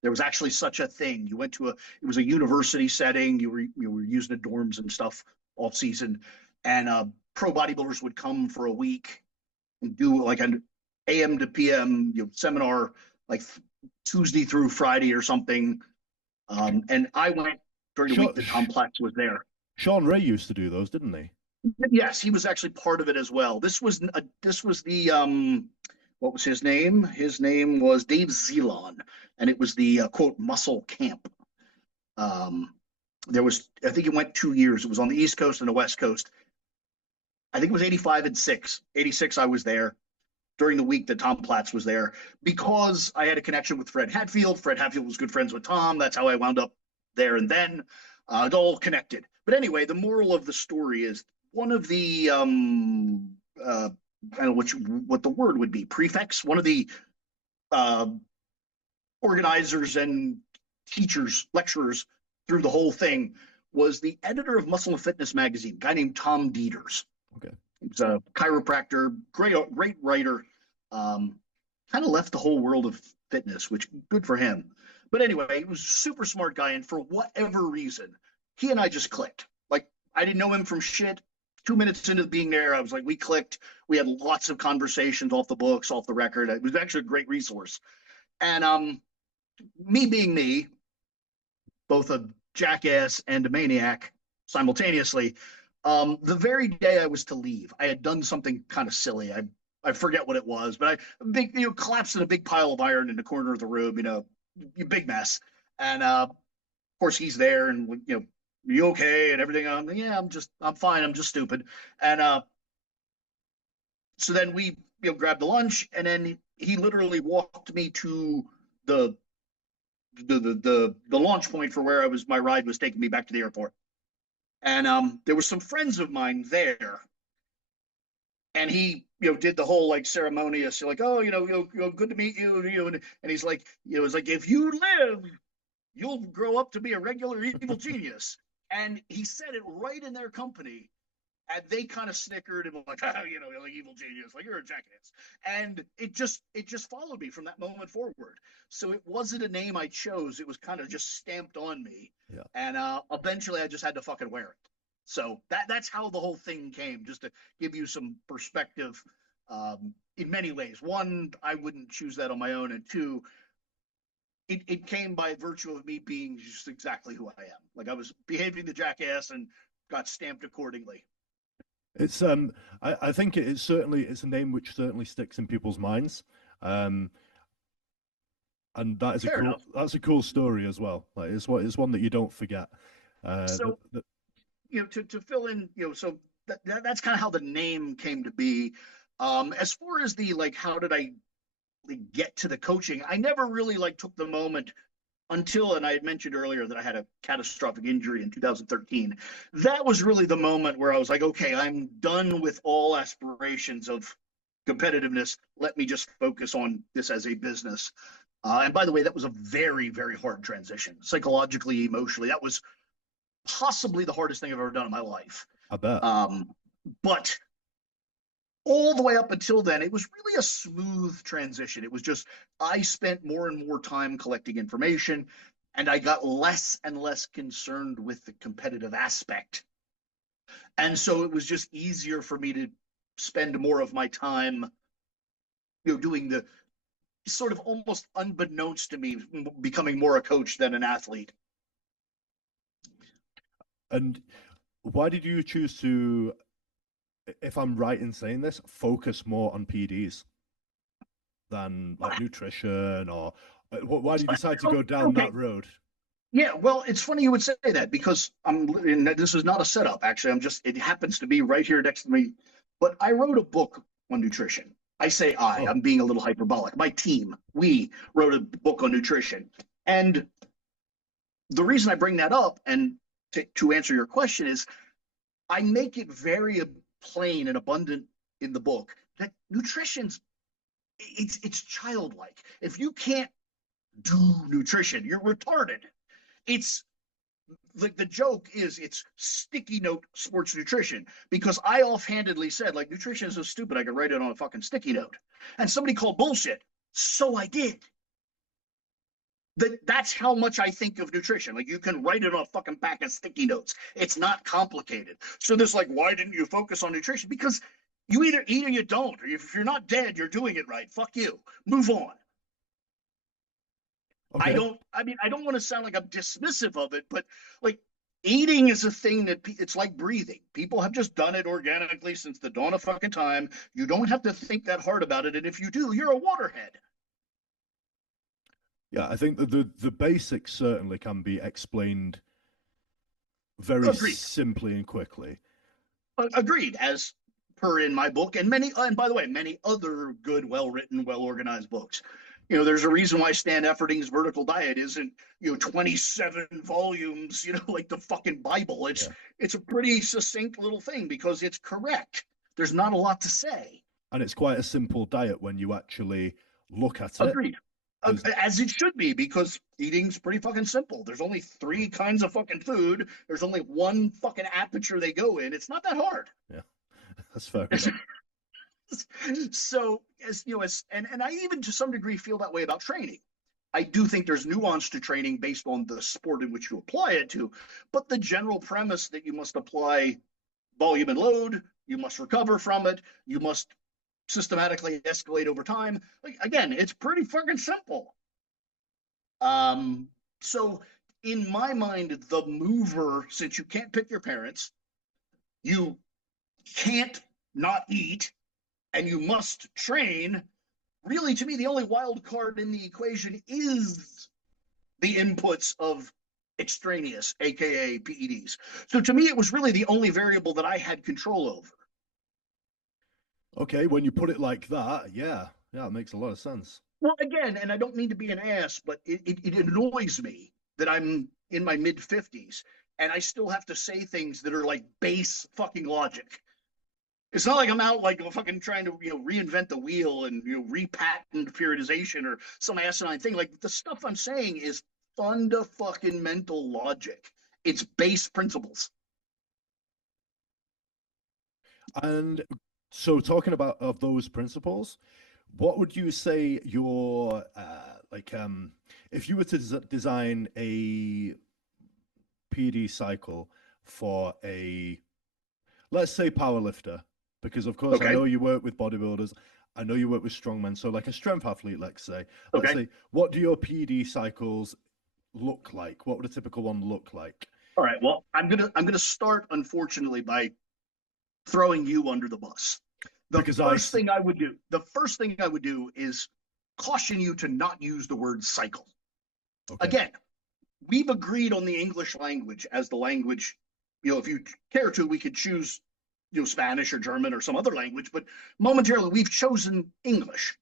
There was actually such a thing. You went to it was a university setting. You were using the dorms and stuff all season. And pro bodybuilders would come for a week and do like an AM to PM seminar, like Tuesday through Friday or something. And I went during the week that Tom Platz was there. Sean Ray used to do those, didn't he? Yes, he was actually part of it as well. This was the what was his name? His name was Dave Zelon, and it was the quote muscle camp. There was, I think it went 2 years. It was on the East Coast and the West Coast. I think it was 85 and 6. 86, I was there during the week that Tom Platz was there because I had a connection with Fred Hatfield. Fred Hatfield was good friends with Tom. That's how I wound up there and then. It's all connected. But anyway, the moral of the story is one of the, I don't know what the word would be, prefects, one of the organizers and teachers, lecturers through the whole thing was the editor of Muscle and Fitness magazine, a guy named Tom Dieters. Okay. He's a chiropractor, great writer, kind of left the whole world of fitness, which good for him. But anyway, he was a super smart guy, and for whatever reason, he and I just clicked. Like, I didn't know him from shit. 2 minutes into being there, I was like, we clicked. We had lots of conversations off the books, off the record. It was actually a great resource. And me being me, both a jackass and a maniac simultaneously, the very day I was to leave, I had done something kind of silly. I forget what it was, but I collapsed in a big pile of iron in the corner of the room, big mess. And of course he's there, and you okay and everything. Yeah, I'm fine. I'm just stupid. And so then we grabbed the lunch, and then he literally walked me to the the launch point for where I was. My ride was taking me back to the airport, and there were some friends of mine there, and he did the whole like ceremonious, like, oh, good to meet you, and he's like, it's like, if you live, you'll grow up to be a regular evil genius. And he said it right in their company. And they kind of snickered and were like, oh, you're like evil genius, like you're a jackass. And it just followed me from that moment forward. So it wasn't a name I chose. It was kind of just stamped on me. Yeah. And eventually I just had to fucking wear it. So that's how the whole thing came, just to give you some perspective in many ways. One, I wouldn't choose that on my own. And two, it came by virtue of me being just exactly who I am. Like I was behaving the jackass and got stamped accordingly. It's I think it's a name which certainly sticks in people's minds. And that is that's a cool story as well. Like it's one that you don't forget. So to fill in, so that's kind of how the name came to be. As far as the like, how did I get to the coaching? I never really like took the moment until, and I had mentioned earlier that I had a catastrophic injury in 2013. That was really the moment where I was like, okay, I'm done with all aspirations of competitiveness. Let me just focus on this as a business. And by the way, that was a very, very hard transition, psychologically, emotionally. That was possibly the hardest thing I've ever done in my life. I bet. But all the way up until then, it was really a smooth transition. It was just, I spent more and more time collecting information, and I got less and less concerned with the competitive aspect. And so it was just easier for me to spend more of my time, doing the sort of almost unbeknownst to me, becoming more a coach than an athlete. And why did you choose to, if I'm right in saying this, focus more on PDs than like nutrition, or why did you decide to go down that road? Yeah, well, it's funny you would say that, because this is not a setup. Actually, it happens to be right here next to me. But I wrote a book on nutrition. I say I'm being a little hyperbolic. My team, we wrote a book on nutrition. And the reason I bring that up, and to answer your question, is I make it very plain and abundant in the book that nutrition's it's childlike. If you can't do nutrition, you're retarded. It's like, the joke is it's sticky note sports nutrition, because I offhandedly said, like, nutrition is so stupid I could write it on a fucking sticky note. And somebody called bullshit. So I did. That's how much I think of nutrition. Like, you can write it on a fucking pack of sticky notes. It's not complicated. So there's like, why didn't you focus on nutrition? Because you either eat or you don't. Or if you're not dead, you're doing it right. Fuck you. Move on. Okay. I don't want to sound like I'm dismissive of it, but like, eating is a thing that it's like breathing. People have just done it organically since the dawn of fucking time. You don't have to think that hard about it. And if you do, you're a waterhead. Yeah, I think the basics certainly can be explained very simply and quickly. Agreed, as per in my book, and by the way, many other good, well-written, well-organized books. There's a reason why Stan Efferding's Vertical Diet isn't 27 volumes, like the fucking Bible. It's a pretty succinct little thing, because it's correct. There's not a lot to say, and it's quite a simple diet when you actually look at it. Agreed. As it should be, because eating's pretty fucking simple. There's only 3 kinds of fucking food. There's only one fucking aperture they go in. It's not that hard. Yeah, that's fair enough. So, and I even to some degree feel that way about training. I do think there's nuance to training based on the sport in which you apply it to, but the general premise that you must apply volume and load, you must recover from it, you must systematically escalate over time. Like, again, it's pretty fucking simple. So in my mind, the mover, since you can't pick your parents, you can't not eat, and you must train, really, to me, the only wild card in the equation is the inputs of extraneous, aka PEDs. So to me, it was really the only variable that I had control over. Okay, when you put it like that, yeah, it makes a lot of sense. Well, again, and I don't mean to be an ass, but it annoys me that I'm in my mid 50s and I still have to say things that are like base fucking logic. It's not like I'm out like fucking trying to reinvent the wheel and repatent periodization or some asinine thing. Like the stuff I'm saying is fundamental logic. It's base principles. And so, talking about of those principles, what would you say your if you were to design a PD cycle for a, let's say, powerlifter, because of course I Okay. know you work with bodybuilders, I know you work with strongmen, so like a strength athlete, let's Okay. say, what do your PD cycles look like? What would a typical one look like? All right. Well, I'm gonna start, unfortunately, by throwing you under the bus. The Because first thing I would do is caution you to not use the word cycle. okay, Again, we've agreed on the English language as the language. If you care to, we could choose, Spanish or German or some other language, but momentarily we've chosen English.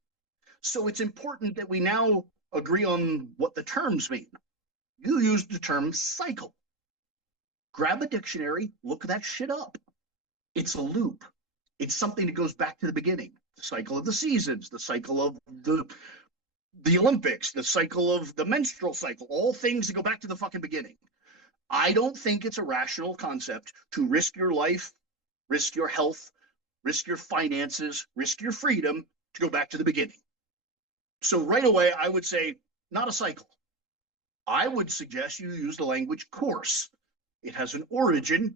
So it's important that we now agree on what the terms mean. You used the term cycle. Grab a dictionary, look that shit up. It's a loop. It's something that goes back to the beginning. The cycle of the seasons, the cycle of the Olympics, the cycle of the menstrual cycle, all things that go back to the fucking beginning. I don't think it's a rational concept to risk your life, risk your health, risk your finances, risk your freedom to go back to the beginning. So right away, I would say not a cycle. I would suggest you use the language course. It has an origin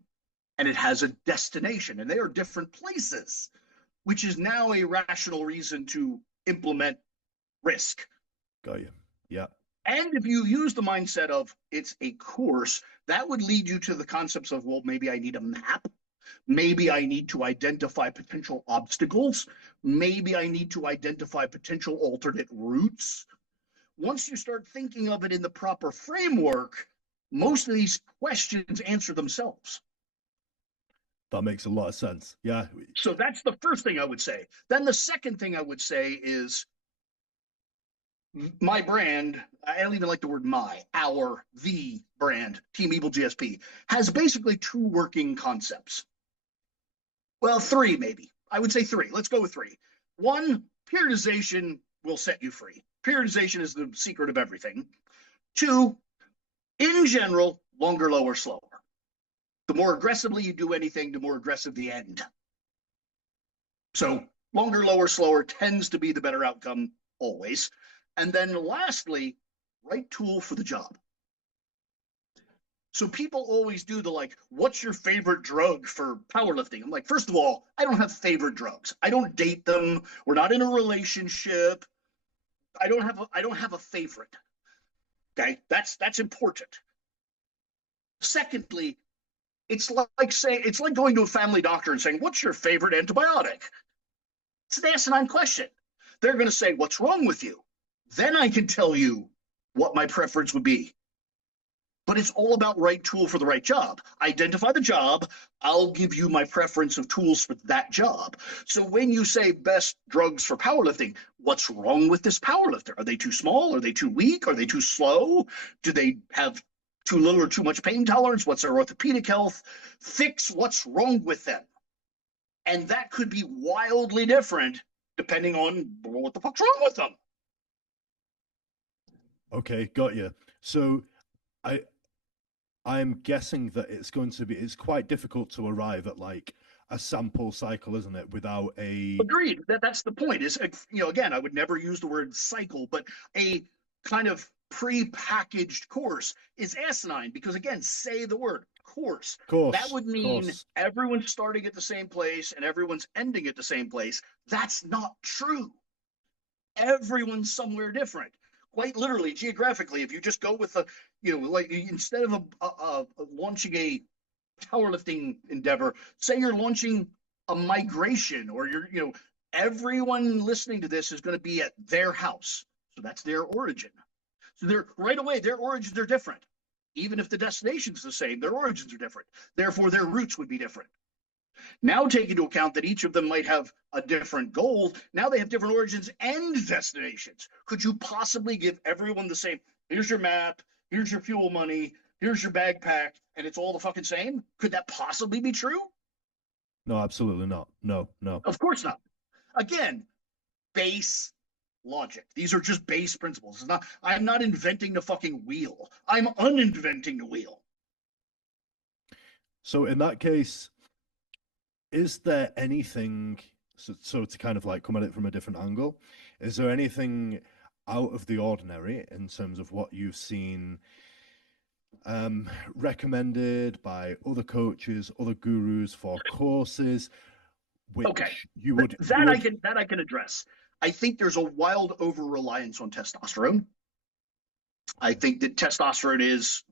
and it has a destination, and they are different places, which is now a rational reason to implement risk. got you. Yeah. And if you use the mindset of it's a course, that would lead you to the concepts of, well, maybe I need a map. Maybe I need to identify potential obstacles. Maybe I need to identify potential alternate routes. Once you start thinking of it in the proper framework, most of these questions answer themselves. That makes a lot of sense. Yeah. So that's the first thing I would say. Then the second thing I would say is my brand, I don't even like the word the brand, Team EvilGSP, has basically two working concepts. Well, three maybe. I would say three. Let's go with three. One, periodization will set you free. Periodization is the secret of everything. Two, in general, longer, lower, slower. The more aggressively you do anything, the more aggressive the end. So longer, lower, slower tends to be the better outcome always. And then lastly, right tool for the job. So people always do the like, what's your favorite drug for powerlifting? I'm like, first of all, I don't have favorite drugs. I don't date them. We're not in a relationship. I don't have a favorite. Okay, that's important. Secondly, it's like going to a family doctor and saying, what's your favorite antibiotic? It's an asinine question. They're going to say, what's wrong with you? Then I can tell you what my preference would be. But it's all about right tool for the right job. Identify the job. I'll give you my preference of tools for that job. So when you say best drugs for powerlifting, what's wrong with this powerlifter? Are they too small? Are they too weak? Are they too slow? Do they have too little or too much pain tolerance? What's their orthopedic health? Fix what's wrong with them. And that could be wildly different depending on what the fuck's wrong with them. Okay, got you. So I I'm guessing that it's quite difficult to arrive at like a sample cycle, isn't it? Without a Agreed. That's the point. Is again, I would never use the word cycle, but a kind of pre-packaged course is asinine because again, say the word course. That would mean course. everyone's starting at the same place and everyone's ending at the same place. That's not true. Everyone's somewhere different. Quite literally, geographically, if you just go with like instead of launching a powerlifting endeavor, say you're launching a migration or everyone listening to this is going to be at their house. So that's their origin. So they're right away, their origins are different. Even if the destination's the same, their origins are different. Therefore, their roots would be different. Now take into account that each of them might have a different goal. Now they have different origins and destinations. Could you possibly give everyone the same? Here's your map, here's your fuel money, here's your backpack, and it's all the fucking same? Could that possibly be true? No, absolutely not. No. Of course not. Again, base logic. These are just base principles. It's not, I'm not inventing the fucking wheel. I'm uninventing the wheel. So in that case, is there anything, so to kind of like come at it from a different angle, is there anything out of the ordinary in terms of what you've seen recommended by other coaches, other gurus for courses, which you would I can address. I think there's a wild over reliance on testosterone. I think that testosterone is,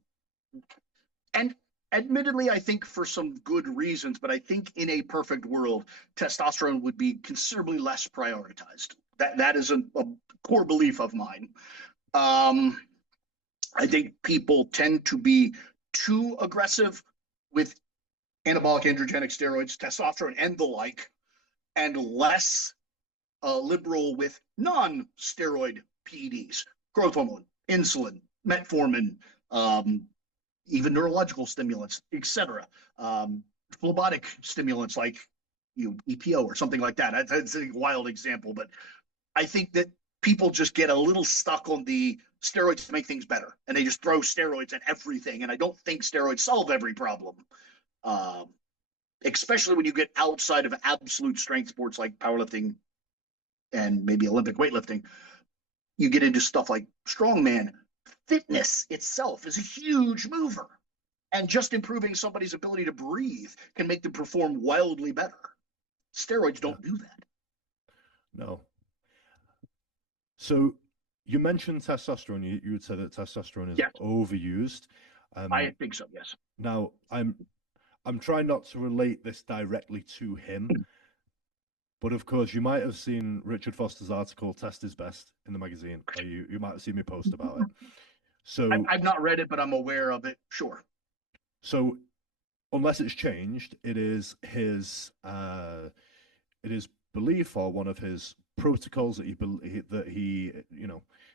and admittedly, I think for some good reasons, but I think in a perfect world, testosterone would be considerably less prioritized. That is a core belief of mine. I think people tend to be too aggressive with anabolic androgenic steroids, testosterone, and the like, and less liberal with non-steroid PEDs, growth hormone, insulin, metformin, even neurological stimulants, etc. Phlebitic stimulants like EPO or something like that. That's a wild example, but I think that people just get a little stuck on the steroids to make things better, and they just throw steroids at everything. And I don't think steroids solve every problem, especially when you get outside of absolute strength sports like powerlifting and maybe Olympic weightlifting. You get into stuff like strongman. Fitness itself is a huge mover, and just improving somebody's ability to breathe can make them perform wildly better. Steroids don't do that. No. So you mentioned testosterone. You would say that testosterone is overused. I think so, yes. Now, I'm trying not to relate this directly to him, but of course, you might have seen Richard Foster's article, Test is Best, in the magazine, or you might have seen me post about it. So I've not read it, but I'm aware of it, sure. So unless it's changed, it is his belief, or one of his protocols that he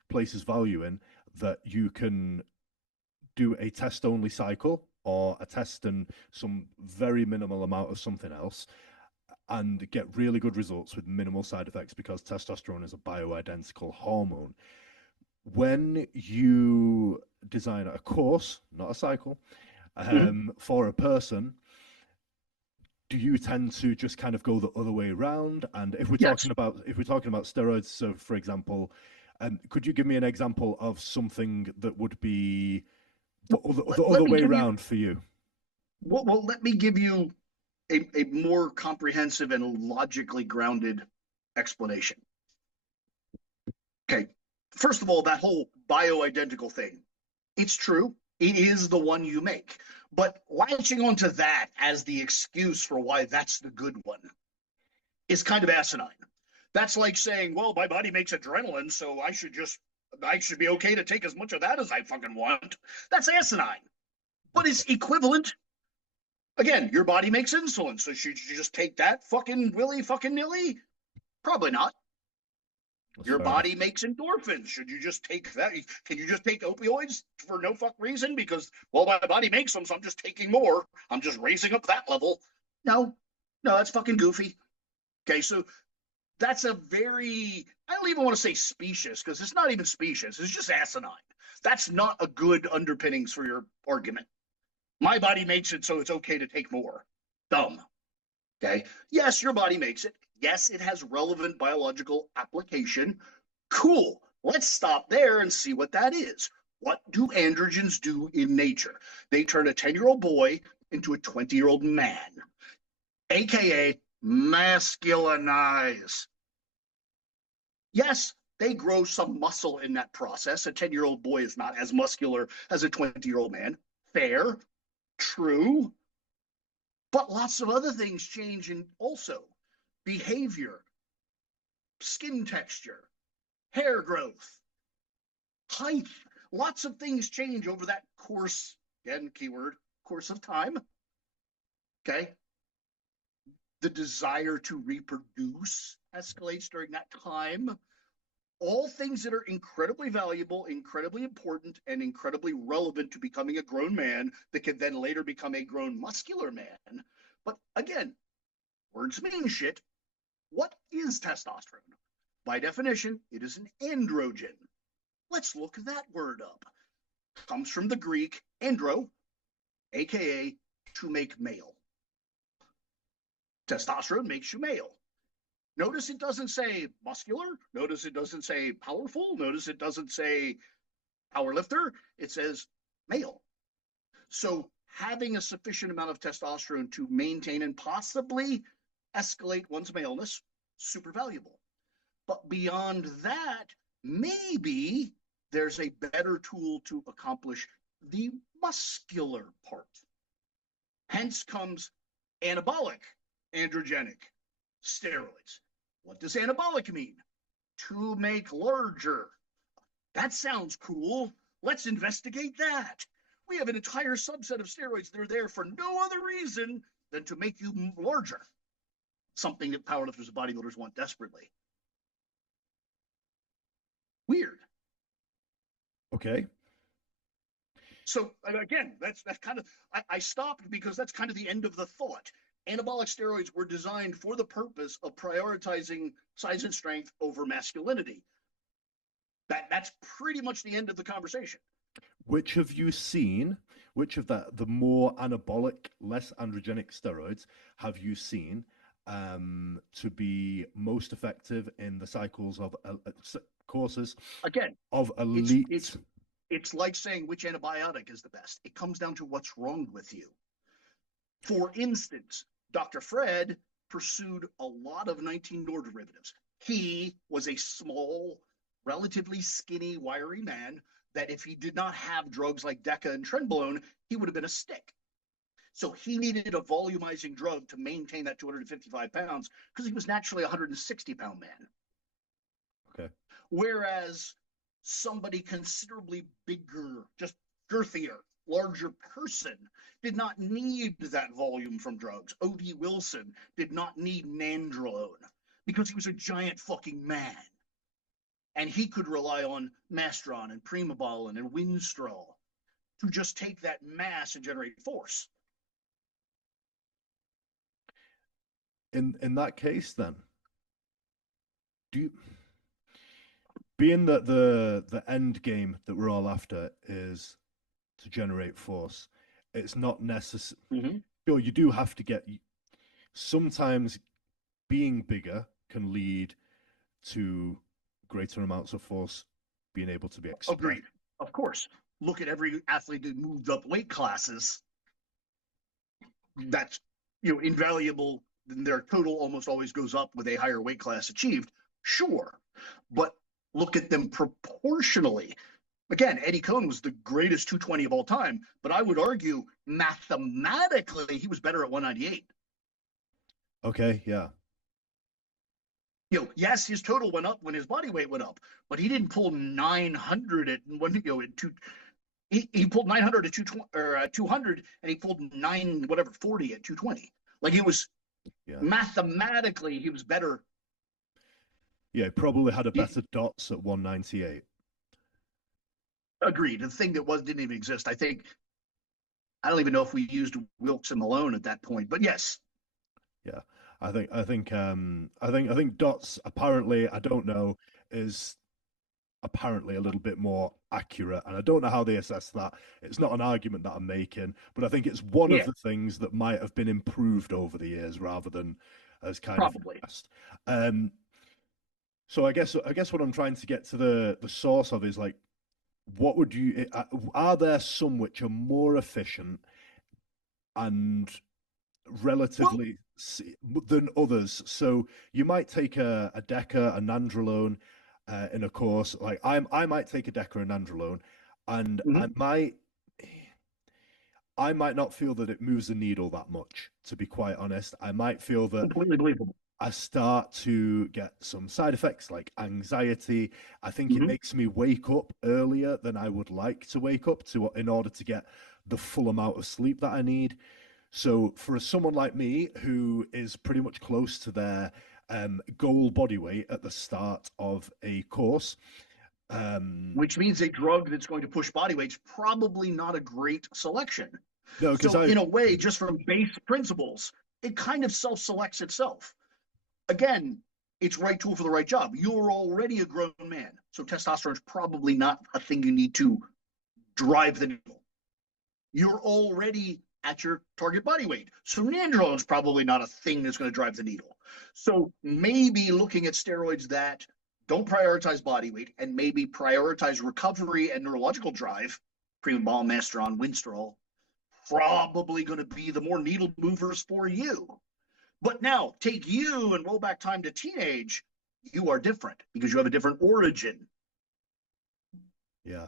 places value in, that you can do a test only cycle or a test and some very minimal amount of something else and get really good results with minimal side effects, because testosterone is a bioidentical hormone. When you design a course, not a cycle, for a person, do you tend to just kind of go the other way around? And if we're talking about steroids, so for example, could you give me an example of something that would be the other way around for you? Well, let me give you a more comprehensive and logically grounded explanation. Okay, first of all, that whole bioidentical thing, it's true. It is the one you make. But latching onto that as the excuse for why that's the good one is kind of asinine. That's like saying, well, my body makes adrenaline, so I should be okay to take as much of that as I fucking want. That's asinine. But it's equivalent. Again, your body makes insulin, so should you just take that fucking willy fucking nilly? Probably not. Your body makes endorphins. Should you just take that? Can you just take opioids for no fuck reason? Because, well, my body makes them, so I'm just taking more. I'm just raising up that level. No, that's fucking goofy. Okay, so that's a very, I don't even want to say specious, because it's not even specious. It's just asinine. That's not a good underpinnings for your argument. My body makes it, so it's okay to take more. Dumb. Okay. Yes, your body makes it. Yes, it has relevant biological application. Cool. Let's stop there and see what that is. What do androgens do in nature? They turn a 10-year-old boy into a 20-year-old man, aka masculinize. Yes, they grow some muscle in that process. A 10-year-old boy is not as muscular as a 20-year-old man. Fair, true. But lots of other things change, and also behavior, skin texture, hair growth, height. Lots of things change over that course, again, keyword, course of time. Okay. The desire to reproduce escalates during that time. All things that are incredibly valuable, incredibly important, and incredibly relevant to becoming a grown man that can then later become a grown muscular man. But again, words mean shit. What is testosterone? By definition, it is an androgen. Let's look that word up. It comes from the Greek andro, aka to make male. Testosterone makes you male. Notice it doesn't say muscular. Notice it doesn't say powerful. Notice it doesn't say powerlifter. It says male. So having a sufficient amount of testosterone to maintain and possibly escalate one's maleness, super valuable. But beyond that, maybe there's a better tool to accomplish the muscular part. Hence comes anabolic androgenic steroids. What does anabolic mean? To make larger. That sounds cool. Let's investigate that. We have an entire subset of steroids that are there for no other reason than to make you larger. Something that powerlifters and bodybuilders want desperately. Weird. Okay. So again, that's kind of, I stopped because that's kind of the end of the thought. Anabolic steroids were designed for the purpose of prioritizing size and strength over masculinity. That's pretty much the end of the conversation. Which have you seen? Which of the more anabolic, less androgenic steroids have you seen to be most effective in the cycles of courses? Again, of elite. It's like saying which antibiotic is the best. It comes down to what's wrong with you. For instance, Dr. Fred pursued a lot of 19-nor derivatives. He was a small, relatively skinny, wiry man that if he did not have drugs like Deca and Trenbolone, he would have been a stick. So he needed a volumizing drug to maintain that 255 pounds because he was naturally a 160-pound man. Okay. Whereas somebody considerably bigger, just girthier, larger person did not need that volume from drugs. O.D. Wilson did not need nandrolone because he was a giant fucking man. And he could rely on masteron and primobolan and winstrol to just take that mass and generate force. In that case, then, do you, being that the end game that we're all after is to generate force, it's not necessary. Mm-hmm. Sure, you do have to get. Sometimes being bigger can lead to greater amounts of force being able to be expressed. Agreed. Of course. Look at every athlete that moved up weight classes. That's invaluable. Their total almost always goes up with a higher weight class achieved. Sure. But look at them proportionally. Again, Eddie Cohn was the greatest 220 of all time, but I would argue mathematically he was better at 198. Okay, yeah. Yes, his total went up when his body weight went up, but he didn't pull 900 at he pulled 900 at 220 or 200, and he pulled 40 at 220. Like it was mathematically he was better. Yeah, he probably had a better dots at 198. Agreed. The thing that didn't even exist. I don't even know if we used Wilkes and Malone at that point, but yes. Yeah. I think dots apparently, I don't know, is apparently a little bit more accurate, and I don't know how they assess that. It's not an argument that I'm making, but I think it's one of the things that might have been improved over the years rather than as kind Probably. of so I guess what I'm trying to get to the source of is like, what would you are there some which are more efficient and relatively than others? So you might take a Deca, a nandrolone in a course. Like I might take a Deca and nandrolone, and I might not feel that it moves the needle that much. To be quite honest, I might feel that completely believable. I start to get some side effects like anxiety. I think it Mhm. makes me wake up earlier than I would like to wake up to in order to get the full amount of sleep that I need. So for someone like me who is pretty much close to their goal body weight at the start of a course, Which means a drug that's going to push body weight's probably not a great selection. no, because So, I in a way, just from base principles, it kind of self selects itself. Again, it's right tool for the right job. You're already a grown man. So, testosterone is probably not a thing you need to drive the needle. You're already at your target body weight. So, nandrolone is probably not a thing that's going to drive the needle. So, maybe looking at steroids that don't prioritize body weight and maybe prioritize recovery and neurological drive, primobolan, masteron, winstrol, probably going to be the more needle movers for you. But now take you and roll back time to teenage. You are different because you have a different origin. yeah.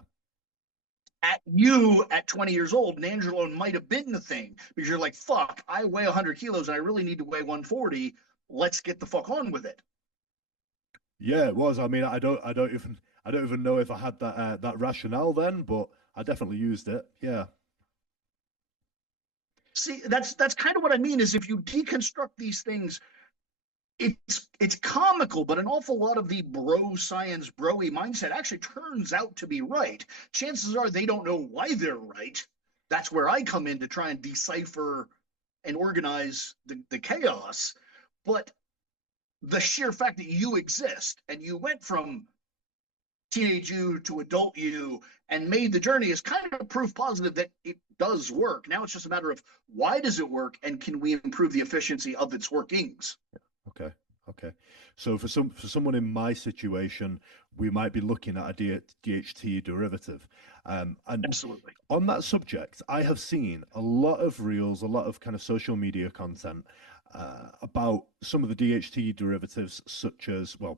At you at 20 years old, nandrolone might have been the thing because you're like, fuck, I weigh 100 kilos and I really need to weigh 140. Let's get the fuck on with it. Yeah, it was. I mean, I don't even know if I had that rationale then, but I definitely used it. Yeah. See, that's kind of what I mean is if you deconstruct these things, it's comical, but an awful lot of the bro science broy mindset actually turns out to be right. Chances are they don't know why they're right. That's where I come in to try and decipher and organize the chaos. But the sheer fact that you exist and you went from teenage you to adult you and made the journey is kind of proof positive that it does work. Now it's just a matter of why does it work and can we improve the efficiency of its workings? Okay. Okay. So for someone in my situation, we might be looking at a DHT derivative. And Absolutely. on that subject, I have seen a lot of reels, a lot of kind of social media content about some of the DHT derivatives, such as, well,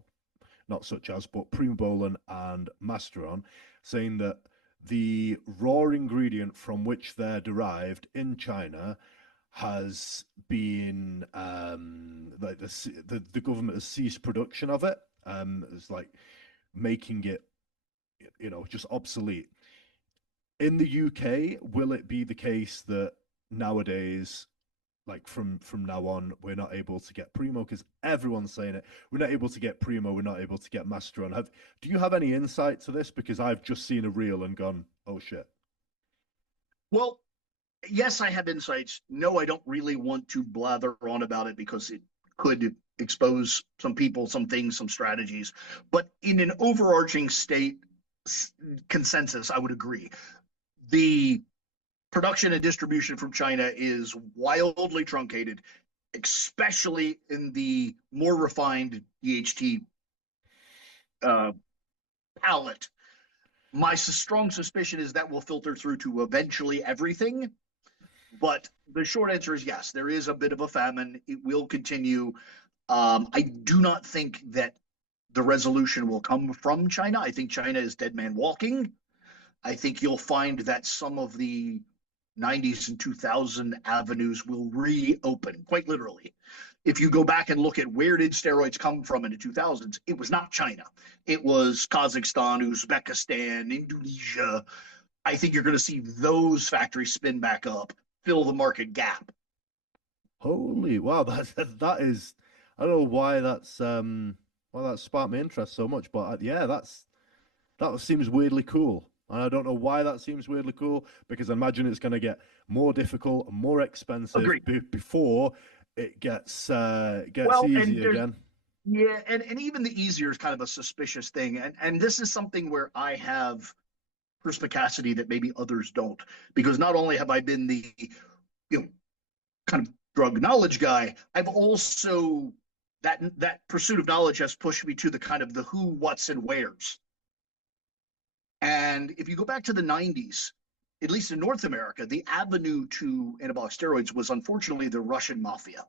not such as, but primobolan and masteron, saying that the raw ingredient from which they're derived in China has been like the government has ceased production of it. It's like making it, just obsolete. In the UK, will it be the case that nowadays, like from now on, we're not able to get primo because everyone's saying it? We're not able to get primo. We're not able to get masteron. Do you have any insight to this? Because I've just seen a reel and gone, oh shit. Well, yes, I have insights. No, I don't really want to blather on about it because it could expose some people, some things, some strategies. But in an overarching state consensus, I would agree. The production and distribution from China is wildly truncated, especially in the more refined DHT uh, palette. My strong suspicion is that will filter through to eventually everything. But the short answer is yes, there is a bit of a famine. It will continue. I do not think that the resolution will come from China. I think China is dead man walking. I think you'll find that some of the 90s and 2000 avenues will reopen, quite literally. If you go back and look at where did steroids come from in the 2000s, it was not China. It was Kazakhstan, Uzbekistan, Indonesia. I think you're going to see those factories spin back up, fill the market gap. Holy wow, that is. I don't know why that sparked my interest so much, but yeah, that seems weirdly cool. And I don't know why that seems weirdly cool because I imagine it's going to get more difficult and more expensive Agreed. before it gets Well, easy and there's again. yeah, and even the easier is kind of a suspicious thing. And this is something where I have perspicacity that maybe others don't, because not only have I been the you know kind of drug knowledge guy, I've also that pursuit of knowledge has pushed me to the kind of the who, what's, and where's. And if you go back to the 90s, at least in North America, the avenue to anabolic steroids was unfortunately the Russian mafia,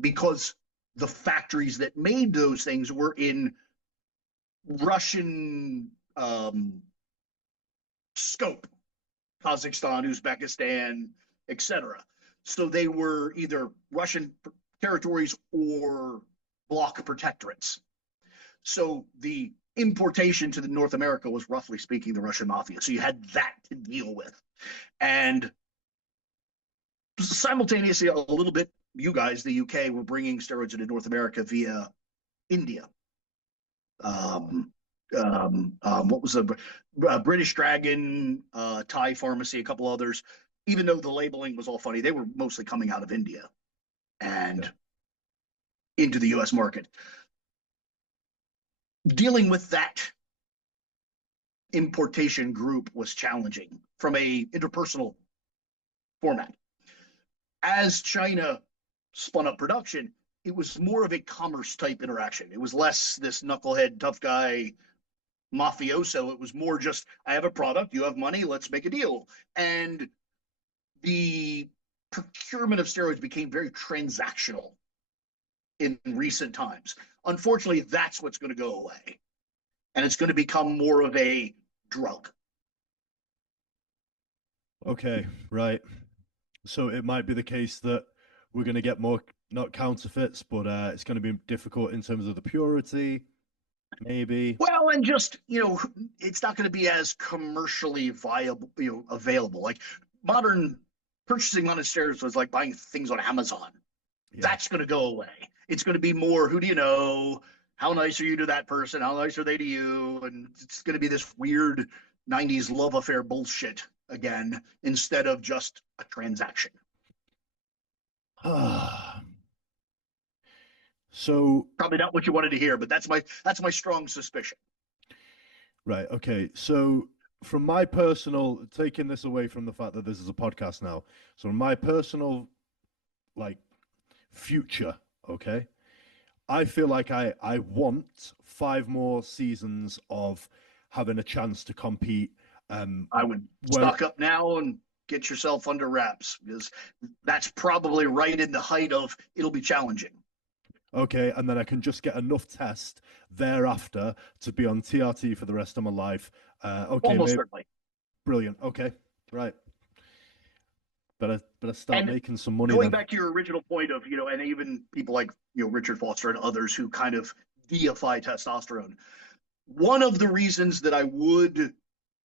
because the factories that made those things were in Russian scope, Kazakhstan, Uzbekistan, etc. So they were either Russian territories or block protectorates. So the importation to the North America was, roughly speaking, the Russian mafia. So you had that to deal with. And simultaneously, a little bit, you guys, the UK, were bringing steroids into North America via India. What was the British Dragon, Thai Pharmacy, a couple others. Even though the labeling was all funny, they were mostly coming out of India and into the US market. Dealing with that importation group was challenging from a interpersonal format. As China spun up production, it was more of a commerce type interaction. It was less this knucklehead, tough guy, mafioso. It was more just, I have a product, you have money, let's make a deal. And the procurement of steroids became very transactional in recent times. Unfortunately, that's what's going to go away. And it's going to become more of a drug. Okay, right. So it might be the case that we're going to get more, not counterfeits, but it's going to be difficult in terms of the purity, maybe. Well, and just, it's not going to be as commercially viable, available. Like modern purchasing steroids was like buying things on Amazon. Yeah. That's going to go away. It's going to be more, who do you know? How nice are you to that person? How nice are they to you? And it's going to be this weird 90s love affair bullshit again, instead of just a transaction. So probably not what you wanted to hear, but that's my strong suspicion. Right. Okay. So from my personal, taking this away from the fact that this is a podcast now, so my personal future, okay, I feel like I want 5 more seasons of having a chance to compete. I would stock up now and get yourself under wraps, because that's probably right in the height of it'll be challenging. Okay, and then I can just get enough test thereafter to be on TRT for the rest of my life. Okay, almost certainly. Brilliant. Okay, right. Better start making some money. Going back to your original point of, and even people like Richard Foster and others who kind of deify testosterone. One of the reasons that I would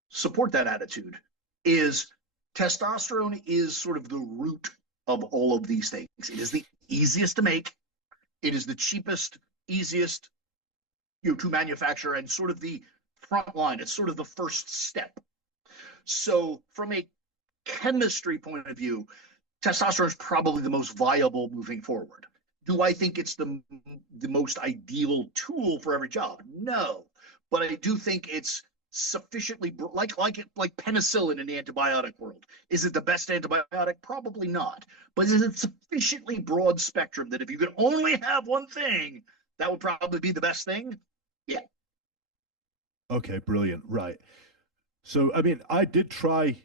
support that attitude is testosterone is sort of the root of all of these things. It is the easiest to make. It is the cheapest, easiest, to manufacture, and sort of the front line. It's sort of the first step. So from a chemistry point of view, testosterone is probably the most viable moving forward. Do I think it's the most ideal tool for every job? No, but I do think it's sufficiently like penicillin in the antibiotic world. Is it the best antibiotic? Probably not. But is it sufficiently broad spectrum that if you could only have one thing, that would probably be the best thing? Yeah. Okay, brilliant. Right. So, I mean, I did try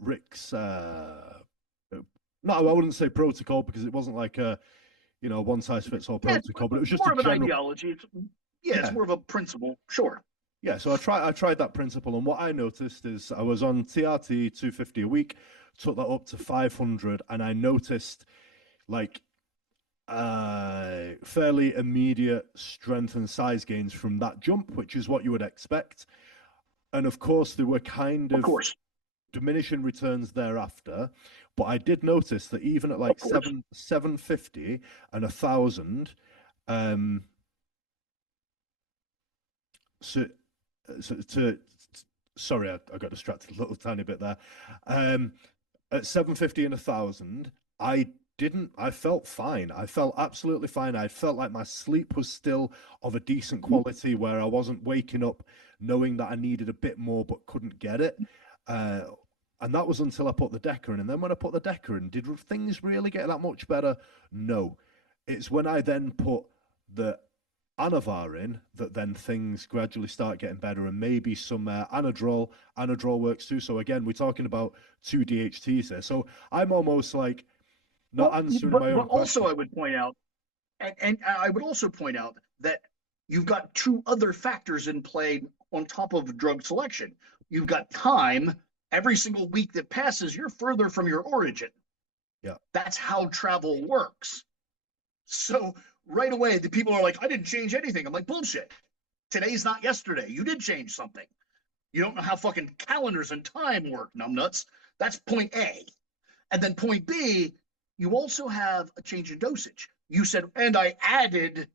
Rick's, no, I wouldn't say protocol, because it wasn't like a, one size fits all protocol, but it was just more of an ideology. It's more of a principle. Sure. Yeah, so I tried that principle, and what I noticed is I was on TRT 250 a week, took that up to 500, and I noticed fairly immediate strength and size gains from that jump, which is what you would expect. And of course, there were kind of diminishing returns thereafter, but I did notice that even at 750 and 1,000, sorry, I got distracted a little tiny bit there. At 750 and 1,000, I felt fine. I felt absolutely fine. I felt like my sleep was still of a decent quality, where I wasn't waking up knowing that I needed a bit more but couldn't get it. And that was until I put the Deca in. And then when I put the Deca in, did things really get that much better? No. It's when I then put the Anavar in that then things gradually start getting better, and maybe some Anadrol. Anadrol works too. So again, we're talking about 2 DHTs there. So I'm almost like not answering my own question. Also, I would point out, and I would also point out that you've got 2 other factors in play on top of drug selection. You've got time. Every single week that passes, you're further from your origin. Yeah. That's how travel works. So right away, the people are like, I didn't change anything. I'm like, bullshit. Today's not yesterday. You did change something. You don't know how fucking calendars and time work, numbnuts. That's point A. And then point B, you also have a change in dosage. You said, and I added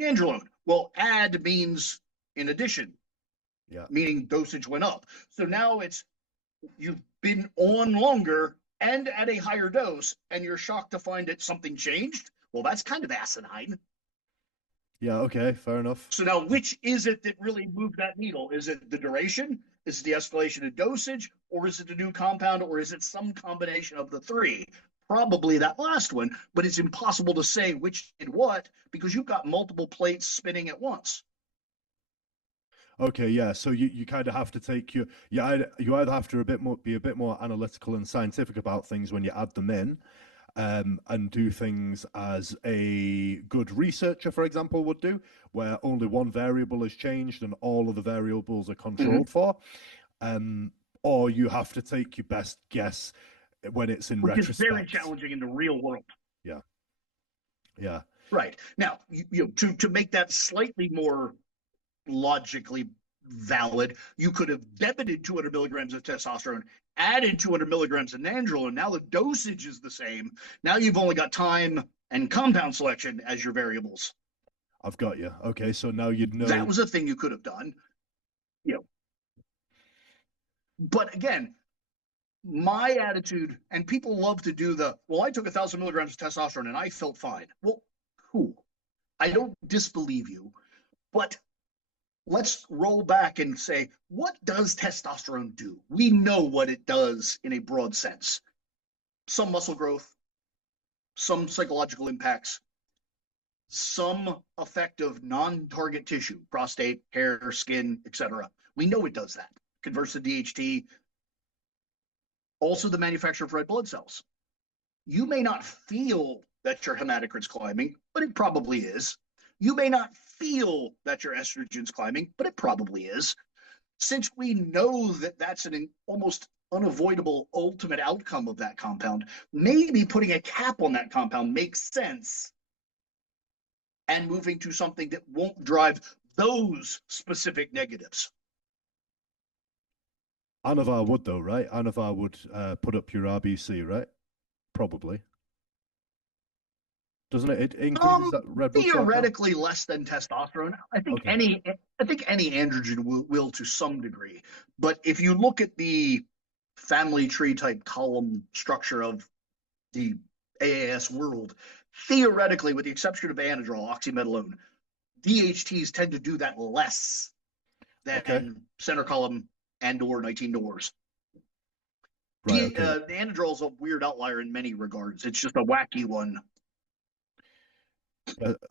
nandrolone. Well, add means in addition, Yeah. meaning dosage went up. So now it's you've been on longer and at a higher dose, and you're shocked to find that something changed. Well, that's kind of asinine. Yeah. Okay. Fair enough. So now, which is it that really moved that needle? Is it the duration? Is it the escalation in dosage? Or is it the new compound? Or is it some combination of the three? Probably that last one, but it's impossible to say which did what because you've got multiple plates spinning at once. Okay, yeah. So you kind of have to take you either have to be a bit more analytical and scientific about things when you add them in, and do things as a good researcher, for example, would do, where only one variable is changed and all of the variables are controlled for, or you have to take your best guess when it's in Which retrospect. is very challenging in the real world. Yeah, yeah. Right. Now, to make that slightly more logically valid, you could have debited 200 milligrams of testosterone, added 200 milligrams of nandrolone. Now the dosage is the same. Now you've only got time and compound selection as your variables. I've got you. Okay, so now you'd know. That was a thing you could have done. But again, my attitude, and people love to do well, I took 1,000 milligrams of testosterone and I felt fine. Well, cool. I don't disbelieve you, but let's roll back and say, what does testosterone do? We know what it does in a broad sense. Some muscle growth, some psychological impacts, some effect of non-target tissue, prostate, hair, skin, etc. We know it does that. Converts to DHT, also the manufacture of red blood cells. You may not feel that your hematocrit's climbing, but it probably is. You may not feel that your estrogen's climbing, but it probably is. Since we know that that's an almost unavoidable ultimate outcome of that compound, maybe putting a cap on that compound makes sense and moving to something that won't drive those specific negatives. Anavar would, though, right? Anavar would put up your RBC, right? Probably. Doesn't it? It increases that red blood cell count? Theoretically less than testosterone. I think any androgen will to some degree. But if you look at the family tree type column structure of the AAS world, theoretically, with the exception of anadrol, oxymetalone, DHTs tend to do that less than center column and or 19 Nors. Right, The anadrol is a weird outlier in many regards. It's just a wacky one.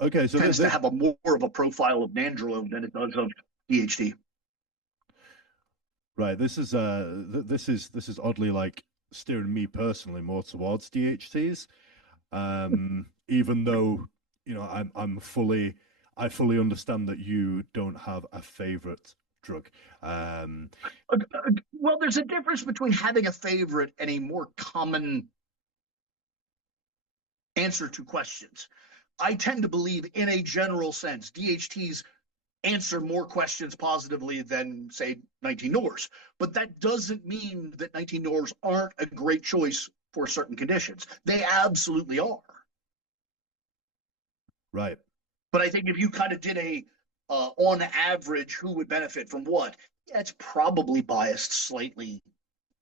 Okay, so tends to have a more of a profile of nandrolone than it does of DHT. Right. This is oddly like steering me personally more towards DHTs. Even though, I fully understand that you don't have a favorite drug. Well, there's a difference between having a favorite and a more common answer to questions. I tend to believe, in a general sense, DHTs answer more questions positively than, say, 19 Nors. But that doesn't mean that 19 Nors aren't a great choice for certain conditions. They absolutely are. Right. But I think if you kind of did on average, who would benefit from what, yeah, it's probably biased slightly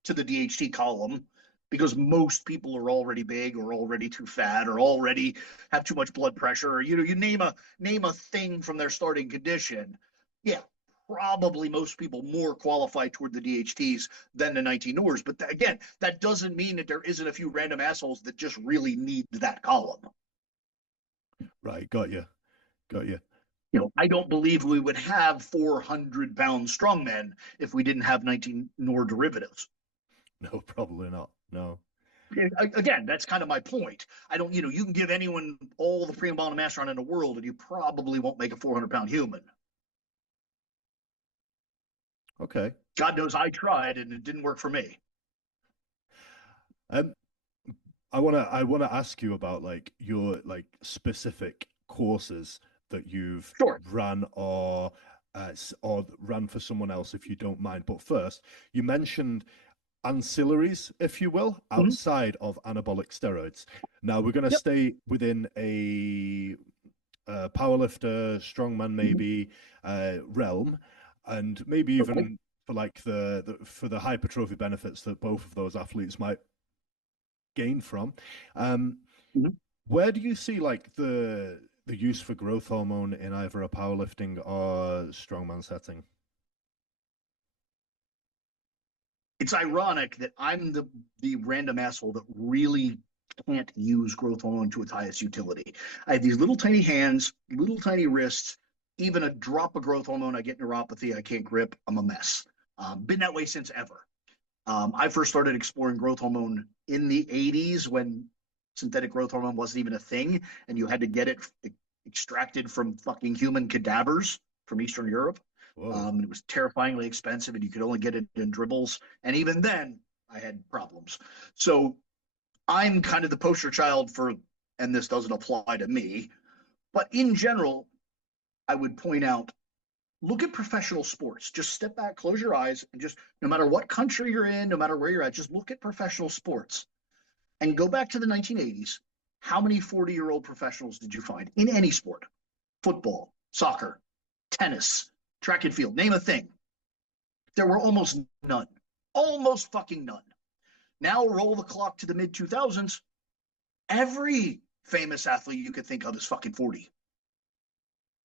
to the DHT column because most people are already big or already too fat or already have too much blood pressure, or you name a thing from their starting condition. Yeah, probably most people more qualify toward the DHTs than the 19 Nors. But again, that doesn't mean that there isn't a few random assholes that just really need that column. Right, got you. I don't believe we would have 400-pound strongmen if we didn't have 19 Nor derivatives. No, probably not. No. Again, that's kind of my point. I don't, you can give anyone all the primobolan masteron in the world, and you probably won't make a 400-pound human. Okay. God knows I tried, and it didn't work for me. I wanna ask you about like your specific courses that you've Sure. ran or ran for someone else, if you don't mind. But first, you mentioned ancillaries, if you will, outside of anabolic steroids. Now we're going to stay within a powerlifter, strongman, maybe realm, and maybe even for like for the hypertrophy benefits that both of those athletes might gain from. Where do you see like the use for growth hormone in either a powerlifting or strongman setting? It's ironic that I'm the random asshole that really can't use growth hormone to its highest utility. I have these little tiny hands, little tiny wrists. Even a drop of growth hormone, I get neuropathy. I can't grip. I'm a mess. Been that way since ever. I first started exploring growth hormone in the 80s when synthetic growth hormone wasn't even a thing, and you had to get it extracted from fucking human cadavers from Eastern Europe. It was terrifyingly expensive, and you could only get it in dribbles. And even then, I had problems. So I'm kind of the poster child for, and this doesn't apply to me, but in general, I would point out, look at professional sports. Just step back, close your eyes, and just, no matter what country you're in, no matter where you're at, just look at professional sports and go back to the 1980s. How many 40-year-old professionals did you find in any sport? Football, soccer, tennis, track and field, name a thing. There were almost none. Almost fucking none. Now roll the clock to the mid-2000s. Every famous athlete you could think of is fucking 40.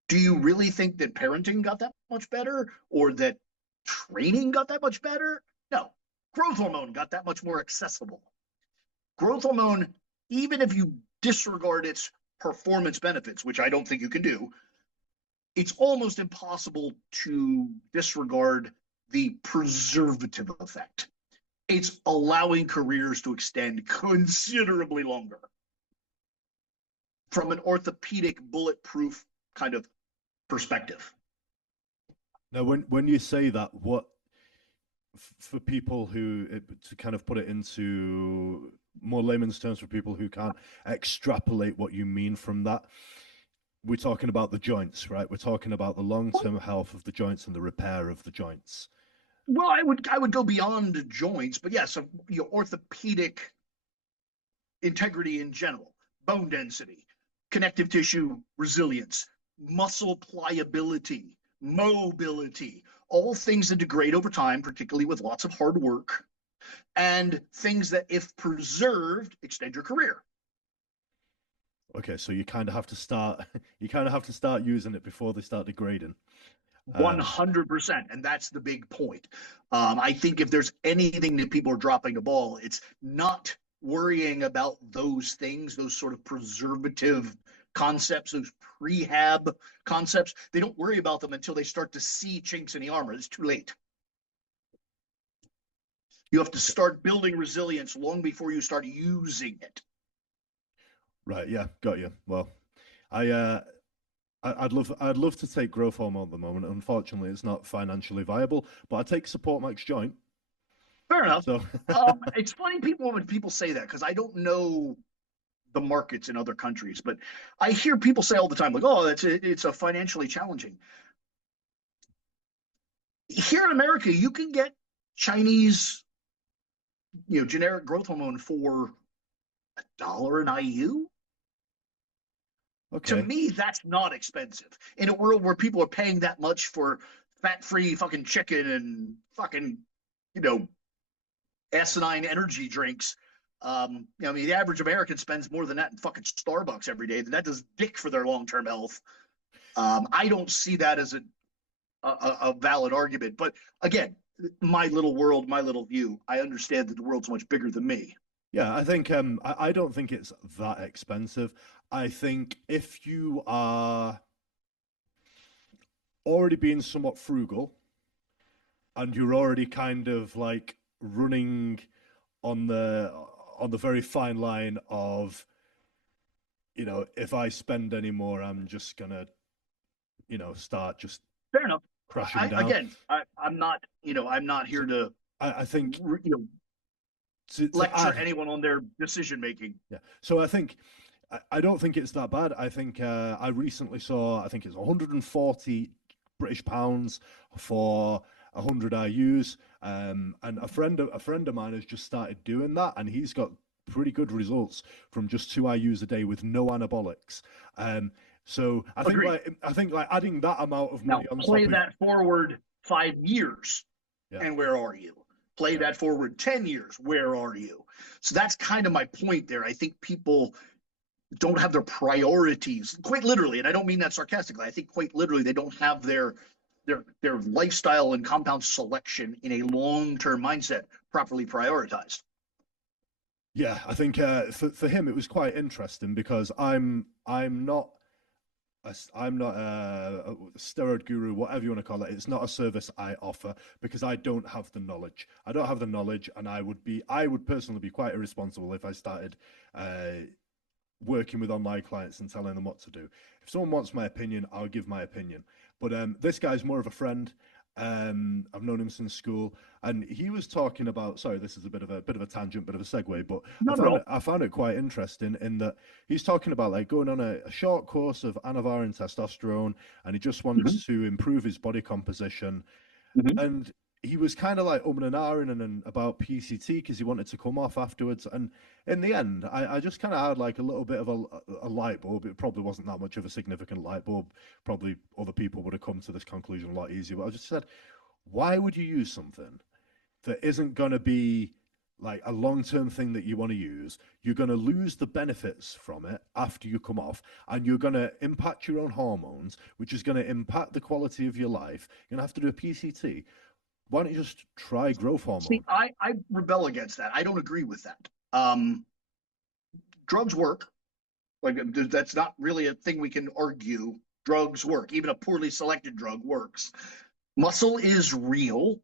Do you really think that parenting got that much better, or that training got that much better? No. Growth hormone got that much more accessible. Growth hormone, even if you disregard its performance benefits, which I don't think you can do, it's almost impossible to disregard the preservative effect. It's allowing careers to extend considerably longer from an orthopedic, bulletproof kind of perspective. Now, when you say that, what, for people who, to kind of put it into more layman's terms for people who can't extrapolate what you mean from that, we're talking about the joints, right? We're talking about the long-term health of the joints and the repair of the joints. Well, I would go beyond joints, but yes, your orthopedic integrity in general, bone density, connective tissue resilience, muscle pliability, mobility, all things that degrade over time, particularly with lots of hard work, and things that, if preserved, extend your career. Okay, so you kind of have to start using it before they start degrading. 100%, and that's the big point. I think if there's anything that people are dropping the ball, it's not worrying about those things, those sort of preservative concepts, those prehab concepts. They don't worry about them until they start to see chinks in the armor. It's too late. You have to start building resilience long before you start using it. Right. Yeah. Got you. Well, I'd love to take growth hormone at the moment. Unfortunately, it's not financially viable, but I take support max joint. Fair enough. So it's funny when people say that, because I don't know the markets in other countries, but I hear people say all the time, like, "Oh, it's a financially challenging." Here in America, you can get Chinese, generic growth hormone for $1 an IU. Okay. To me, that's not expensive. In a world where people are paying that much for fat-free fucking chicken and fucking, asinine energy drinks. The average American spends more than that in fucking Starbucks every day. That does dick for their long-term health. I don't see that as a valid argument. But again, my little world, my little view, I understand that the world's much bigger than me. Yeah, I think I don't think it's that expensive. I think if you are already being somewhat frugal and you're already kind of like running on the very fine line of, if I spend any more, I'm just gonna, start just fair enough. crashing down. Again, I'm not, I'm not here to. I think lecture anyone on their decision making. Yeah. So I think I don't think it's that bad. I think I recently saw, I think it's 140 British pounds for 100 IUs. And a friend of mine has just started doing that, and he's got pretty good results from just 2 IUs a day with no anabolics. So Agreed. I think like adding that amount of Now money on play top of, that forward 5 years, yeah, and where are you? Play yeah. that forward 10 years, where are you? So that's kind of my point there. I think people don't have their priorities quite literally, and I don't mean that sarcastically. I think quite literally they don't have their lifestyle and compound selection in a long-term mindset properly prioritized. Yeah, I think for him it was quite interesting because I'm not I'm not a steroid guru, whatever you want to call it. It's not a service I offer because I don't have the knowledge. I don't have the knowledge, and I would personally be quite irresponsible if I started working with online clients and telling them what to do. If someone wants my opinion, I'll give my opinion. But this guy's more of a friend. I've known him since school, and he was talking about. Sorry, this is a bit of a tangent, bit of a segue, but Not at all. I found it quite interesting in that he's talking about like going on a short course of anavar and testosterone, and he just Mhm, wants to improve his body composition. mhm. And he was kind of like and ahhing and about PCT because he wanted to come off afterwards. And in the end, I just kind of had like a little bit of a light bulb. It probably wasn't that much of a significant light bulb. Probably other people would have come to this conclusion a lot easier. But I just said, why would you use something that isn't going to be like a long-term thing that you want to use? You're going to lose the benefits from it after you come off, and you're going to impact your own hormones, which is going to impact the quality of your life. You're going to have to do a PCT. Why don't you just try growth See, hormone? I rebel against that. I don't agree with that. Drugs work. Like that's not really a thing we can argue. Drugs work. Even a poorly selected drug works. Muscle is real,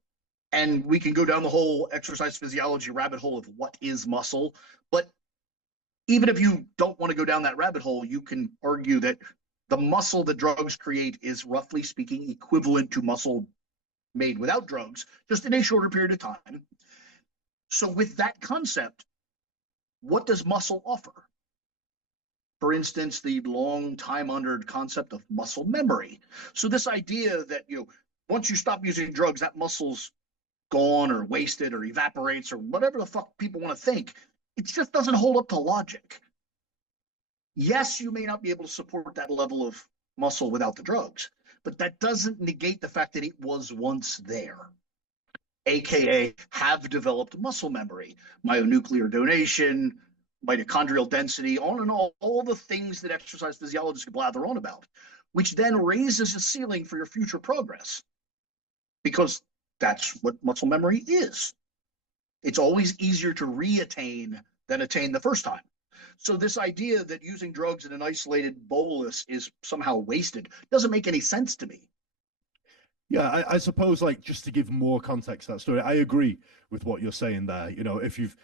and we can go down the whole exercise physiology rabbit hole of what is muscle. But even if you don't want to go down that rabbit hole, you can argue that the muscle that drugs create is roughly speaking equivalent to muscle made without drugs, just in a shorter period of time. So, with that concept, what does muscle offer? For instance, the long time honored concept of muscle memory. So, this idea that, once you stop using drugs, that muscle's gone or wasted or evaporates or whatever the fuck people want to think, it just doesn't hold up to logic. Yes, you may not be able to support that level of muscle without the drugs, but that doesn't negate the fact that it was once there, aka have developed muscle memory, myonuclear donation, mitochondrial density, on and all the things that exercise physiologists can blather on about, which then raises a ceiling for your future progress, because that's what muscle memory is. It's always easier to reattain than attain the first time. So this idea that using drugs in an isolated bolus is somehow wasted doesn't make any sense to me. Yeah, I suppose like just to give more context to that story, I agree with what you're saying there. You know, if you've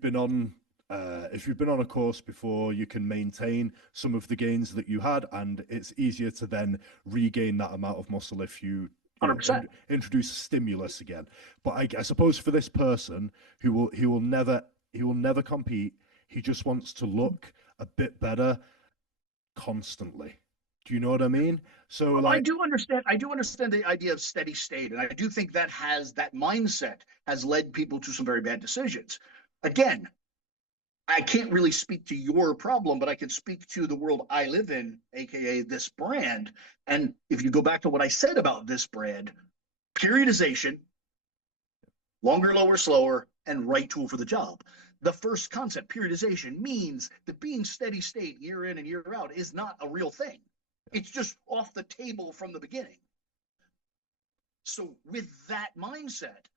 been on if you've been on a course before, you can maintain some of the gains that you had, and it's easier to then regain that amount of muscle if you know 100%. introduce stimulus again. But I suppose for this person he will never compete. He just wants to look a bit better constantly. Do you know what I mean? So Well, I like, do understand. I do understand the idea of steady state, and I do think that mindset has led people to some very bad decisions. Again, I can't really speak to your problem, but I can speak to the world I live in, aka this brand. And if you go back to what I said about this brand, periodization, longer, lower, slower, and right tool for the job. The first concept, periodization, means that being steady state year in and year out is not a real thing. It's just off the table from the beginning. So, with that mindset,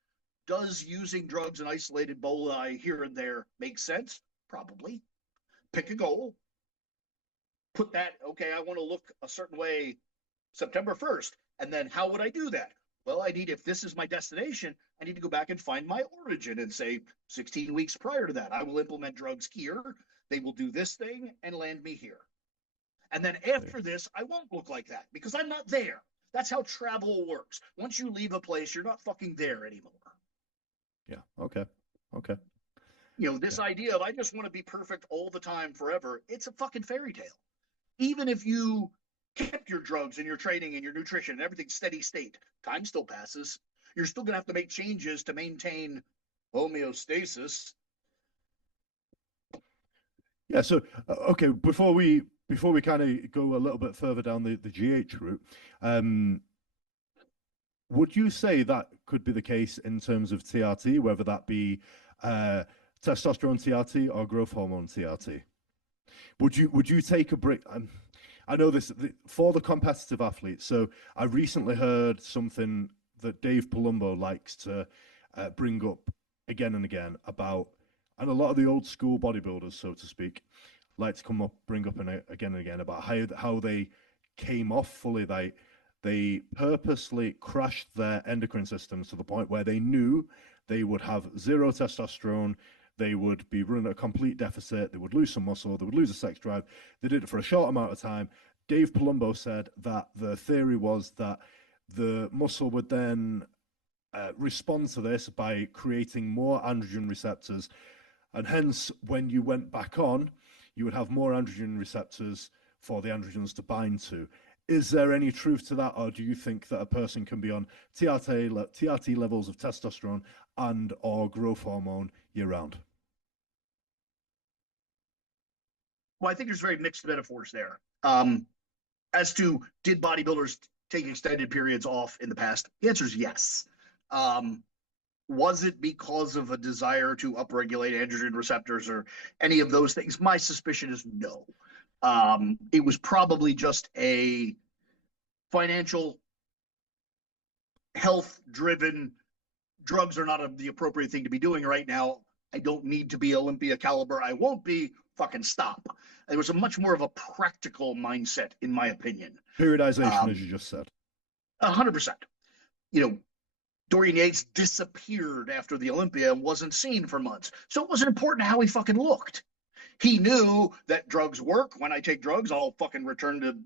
does using drugs and isolated boli here and there make sense? Probably. Pick a goal, put that, okay, I want to look a certain way September 1st. And then how would I do that? Well, if this is my destination, I need to go back and find my origin and say 16 weeks prior to that, I will implement drugs here. They will do this thing and land me here. And then after this, I won't look like that because I'm not there. That's how travel works. Once you leave a place, you're not fucking there anymore. yeah, okay, okay. This idea of I just want to be perfect all the time forever, it's a fucking fairy tale. Even if you kept your drugs and your training and your nutrition and everything steady state, time still passes. You're still going to have to make changes to maintain homeostasis. Yeah. So, okay, before we kind of go a little bit further down the GH route, would you say that could be the case in terms of TRT, whether that be testosterone TRT or growth hormone TRT? Would you take a break? I know this for the competitive athletes. So I recently heard something that Dave Palumbo likes to bring up again and again about, and a lot of the old school bodybuilders, so to speak, like to bring up again and again about how they came off fully. They purposely crashed their endocrine systems to the point where they knew they would have zero testosterone. They would be running a complete deficit. They would lose some muscle. They would lose a sex drive. They did it for a short amount of time. Dave Palumbo said that the theory was that the muscle would then respond to this by creating more androgen receptors. And hence, when you went back on, you would have more androgen receptors for the androgens to bind to. Is there any truth to that, or do you think that a person can be on TRT levels of testosterone and or growth hormone year-round? Well, I think there's very mixed metaphors there. As to did bodybuilders take extended periods off in the past? The answer is yes. Was it because of a desire to upregulate androgen receptors or any of those things? My suspicion is no. It was probably just a financial, health-driven, drugs are not the appropriate thing to be doing right now. I don't need to be Olympia caliber. I won't be. Fucking stop. There was a much more of a practical mindset, in my opinion. Periodization, as you just said. 100%. Dorian Yates disappeared after the Olympia and wasn't seen for months. So it wasn't important how he fucking looked. He knew that drugs work. When I take drugs, I'll fucking return to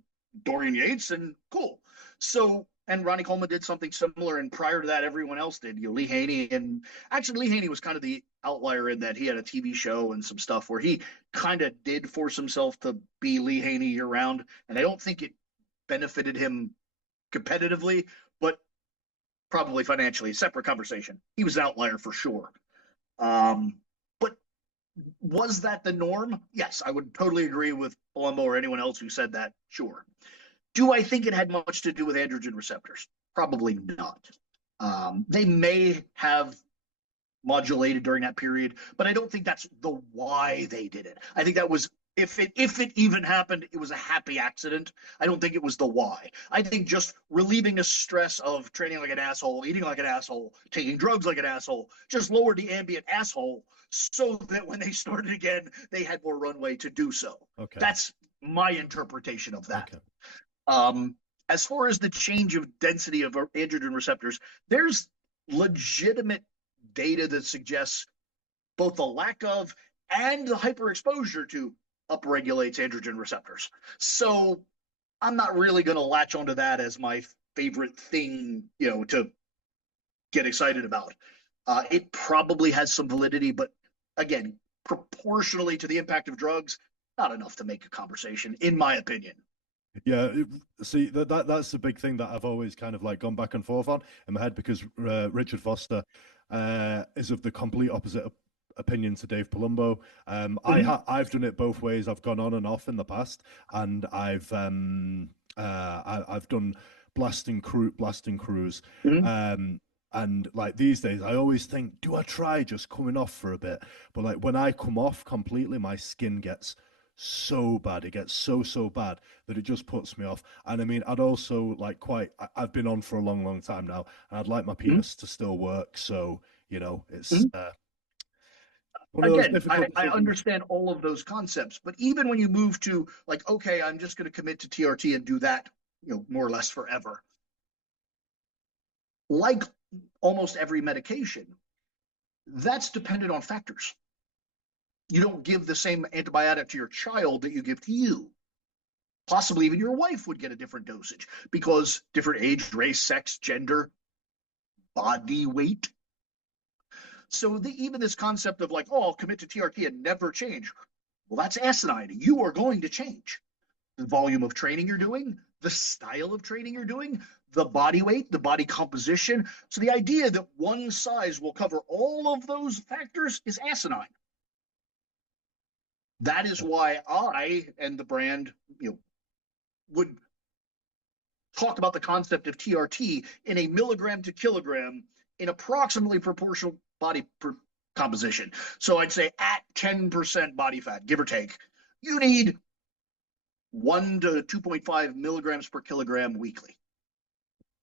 Dorian Yates and cool. So, and Ronnie Coleman did something similar. And prior to that, everyone else did. Lee Haney, and actually Lee Haney was kind of the outlier in that he had a TV show and some stuff where he kind of did force himself to be Lee Haney year round. And I don't think it benefited him competitively, but probably financially. Separate conversation. He was an outlier for sure. But was that the norm? Yes, I would totally agree with Palumbo or anyone else who said that. Sure. Do I think it had much to do with androgen receptors? Probably not. They may have modulated during that period, but I don't think that's the why they did it. I think that was, if it even happened, it was a happy accident. I don't think it was the why. I think just relieving the stress of training like an asshole, eating like an asshole, taking drugs like an asshole, just lowered the ambient asshole so that when they started again, they had more runway to do so. Okay. That's my interpretation of that. Okay. As far as the change of density of androgen receptors, there's legitimate data that suggests both the lack of and the hyperexposure to upregulates androgen receptors. So I'm not really going to latch onto that as my favorite thing, to get excited about. It probably has some validity, but again, proportionally to the impact of drugs, not enough to make a conversation, in my opinion. Yeah, see, that's the big thing that I've always kind of like gone back and forth on in my head, because Richard Foster is of the complete opposite opinion to Dave Palumbo. I've done it both ways. I've gone on and off in the past, and I've done blasting crews. And like these days, I always think, do I try just coming off for a bit? But like when I come off completely, my skin gets so bad. It gets so bad that it just puts me off. And I mean, I'd also like I've been on for a long time now, and I'd like my penis to still work. So, it's again, I understand all of those concepts, but even when you move to like, okay, I'm just going to commit to TRT and do that, more or less forever. Like almost every medication, that's dependent on factors. You don't give the same antibiotic to your child that you give to you. Possibly even your wife would get a different dosage because different age, race, sex, gender, body weight. So even this concept of like, oh, I'll commit to TRT and never change. Well, that's asinine. You are going to change. The volume of training you're doing, the style of training you're doing, the body weight, the body composition. So the idea that one size will cover all of those factors is asinine. That is why I and the brand, would talk about the concept of TRT in a milligram to kilogram in approximately proportional body composition. So I'd say at 10% body fat, give or take, you need 1 to 2.5 milligrams per kilogram weekly.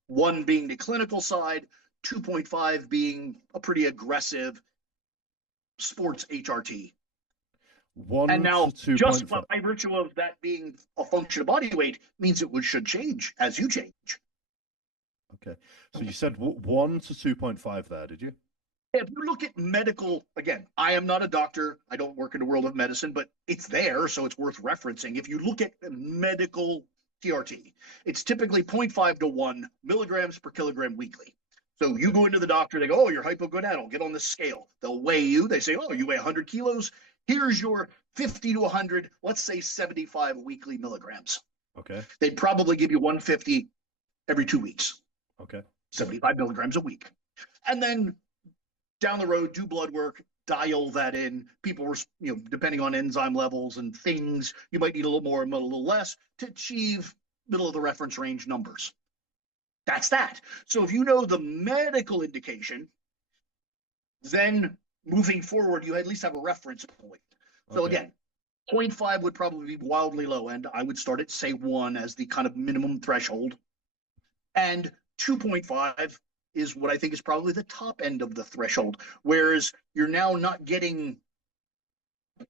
1 being the clinical side, 2.5 being a pretty aggressive sports HRT. And now, just by virtue of that being a function of body weight, means it should change as you change. Okay. So you said 1 to 2.5 there, did you? If you look at medical, again, I am not a doctor. I don't work in the world of medicine, but it's there, so it's worth referencing. If you look at medical TRT, it's typically 0.5 to 1 milligrams per kilogram weekly. So you go into the doctor, they go, oh, you're hypogonadal, get on the scale. They'll weigh you. They say, oh, you weigh 100 kilos. Here's your 50 to 100, let's say 75 weekly milligrams. Okay. They'd probably give you 150 every 2 weeks. Okay. 75 milligrams a week. And then down the road, do blood work, dial that in. People were, depending on enzyme levels and things, you might need a little more and a little less to achieve middle of the reference range numbers. That's that. So if you know the medical indication, then moving forward, you at least have a reference point. So again, 0.5 would probably be wildly low end. I would start at, say, 1 as the kind of minimum threshold. And 2.5 is what I think is probably the top end of the threshold, whereas you're now not getting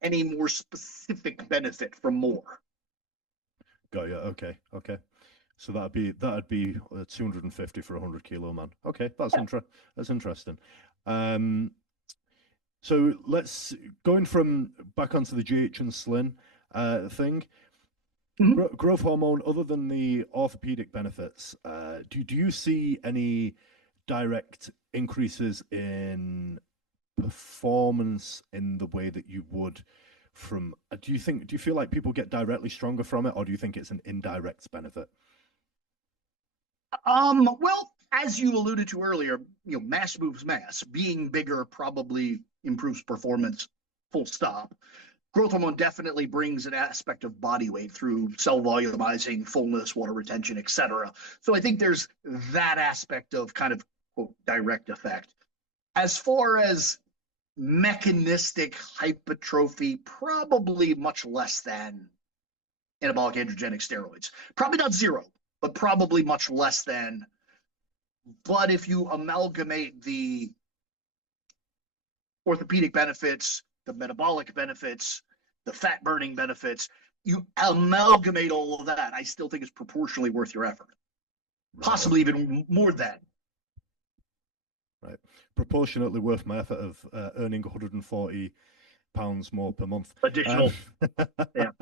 any more specific benefit from more. Got you. Okay. So that'd be 250 for a 100 kilo man. Okay, that's interesting. So let's going from back onto the GH and Slin thing. Mm-hmm. Growth hormone, other than the orthopedic benefits, do you see any direct increases in performance in the way that you would from? Do you feel like people get directly stronger from it, or do you think it's an indirect benefit? Well, as you alluded to earlier, mass moves mass. Being bigger probably improves performance, full stop. Growth hormone definitely brings an aspect of body weight through cell volumizing, fullness, water retention, etc. So I think there's that aspect of kind of, quote, direct effect. As far as mechanistic hypertrophy, probably much less than anabolic androgenic steroids. Probably not zero, but probably much less than. But if you amalgamate the orthopedic benefits, the metabolic benefits, the fat burning benefits, you amalgamate all of that, I still think it's proportionally worth your effort. Possibly even more than. Right. Proportionately worth my effort of earning £140 more per month. Additional. Yeah.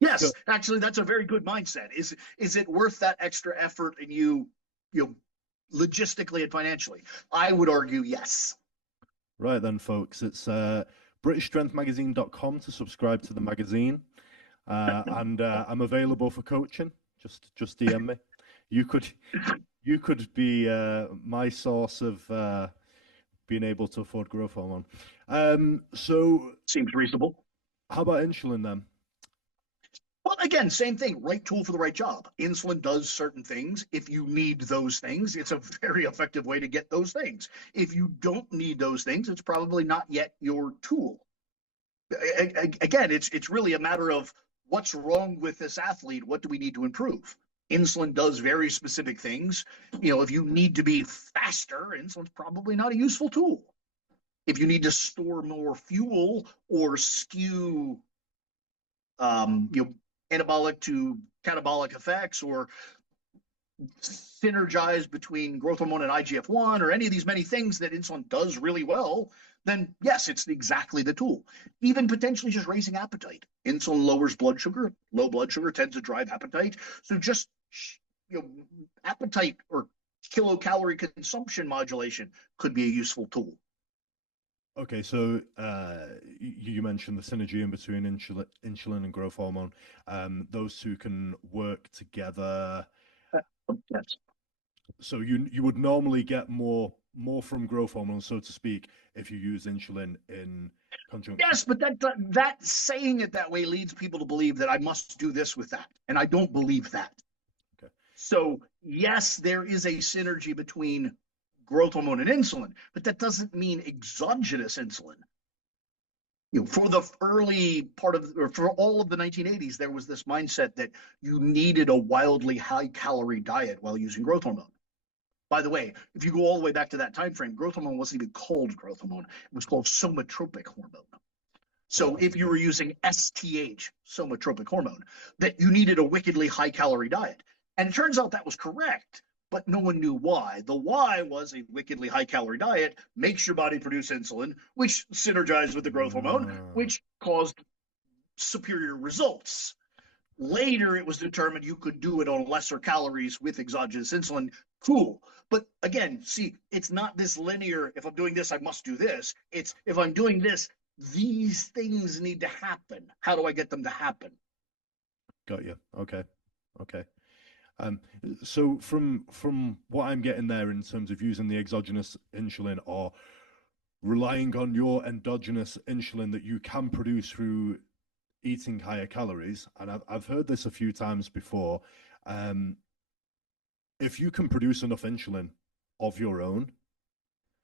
Yes, actually, that's a very good mindset. Is it worth that extra effort and you logistically and financially? I would argue yes. Right then, folks, it's BritishStrengthMagazine.com to subscribe to the magazine, and I'm available for coaching. Just DM me. You could be my source of being able to afford growth hormone. So seems reasonable. How about insulin then? Well, again, same thing, right tool for the right job. Insulin does certain things. If you need those things, it's a very effective way to get those things. If you don't need those things, it's probably not yet your tool. Again, it's really a matter of what's wrong with this athlete. What do we need to improve? Insulin does very specific things. If you need to be faster, insulin's probably not a useful tool. If you need to store more fuel or skew anabolic to catabolic effects, or synergize between growth hormone and IGF-1, or any of these many things that insulin does really well, then yes, it's exactly the tool. Even potentially just raising appetite. Insulin lowers blood sugar. Low blood sugar tends to drive appetite. So just appetite or kilocalorie consumption modulation could be a useful tool. Okay, so you mentioned the synergy in between insulin and growth hormone. Those two can work together. Yes. So you would normally get more from growth hormone, so to speak, if you use insulin in conjunction. Yes, but that saying it that way leads people to believe that I must do this with that, and I don't believe that. Okay. So yes, there is a synergy between growth hormone and insulin, but that doesn't mean exogenous insulin. For the early part of, or for all of the 1980s, there was this mindset that you needed a wildly high calorie diet while using growth hormone. By the way, if you go all the way back to that time frame, growth hormone wasn't even called growth hormone. It was called somatropic hormone. So if you were using STH, somatropic hormone, that you needed a wickedly high calorie diet. And it turns out that was correct, but no one knew why. The why was a wickedly high calorie diet makes your body produce insulin, which synergized with the growth hormone, which caused superior results. Later, it was determined you could do it on lesser calories with exogenous insulin. Cool. But again, see, it's not this linear, if I'm doing this, I must do this. It's if I'm doing this, these things need to happen. How do I get them to happen? Got you. Okay. Okay. So from what I'm getting there in terms of using the exogenous insulin or relying on your endogenous insulin that you can produce through eating higher calories, and I've heard this a few times before, if you can produce enough insulin of your own,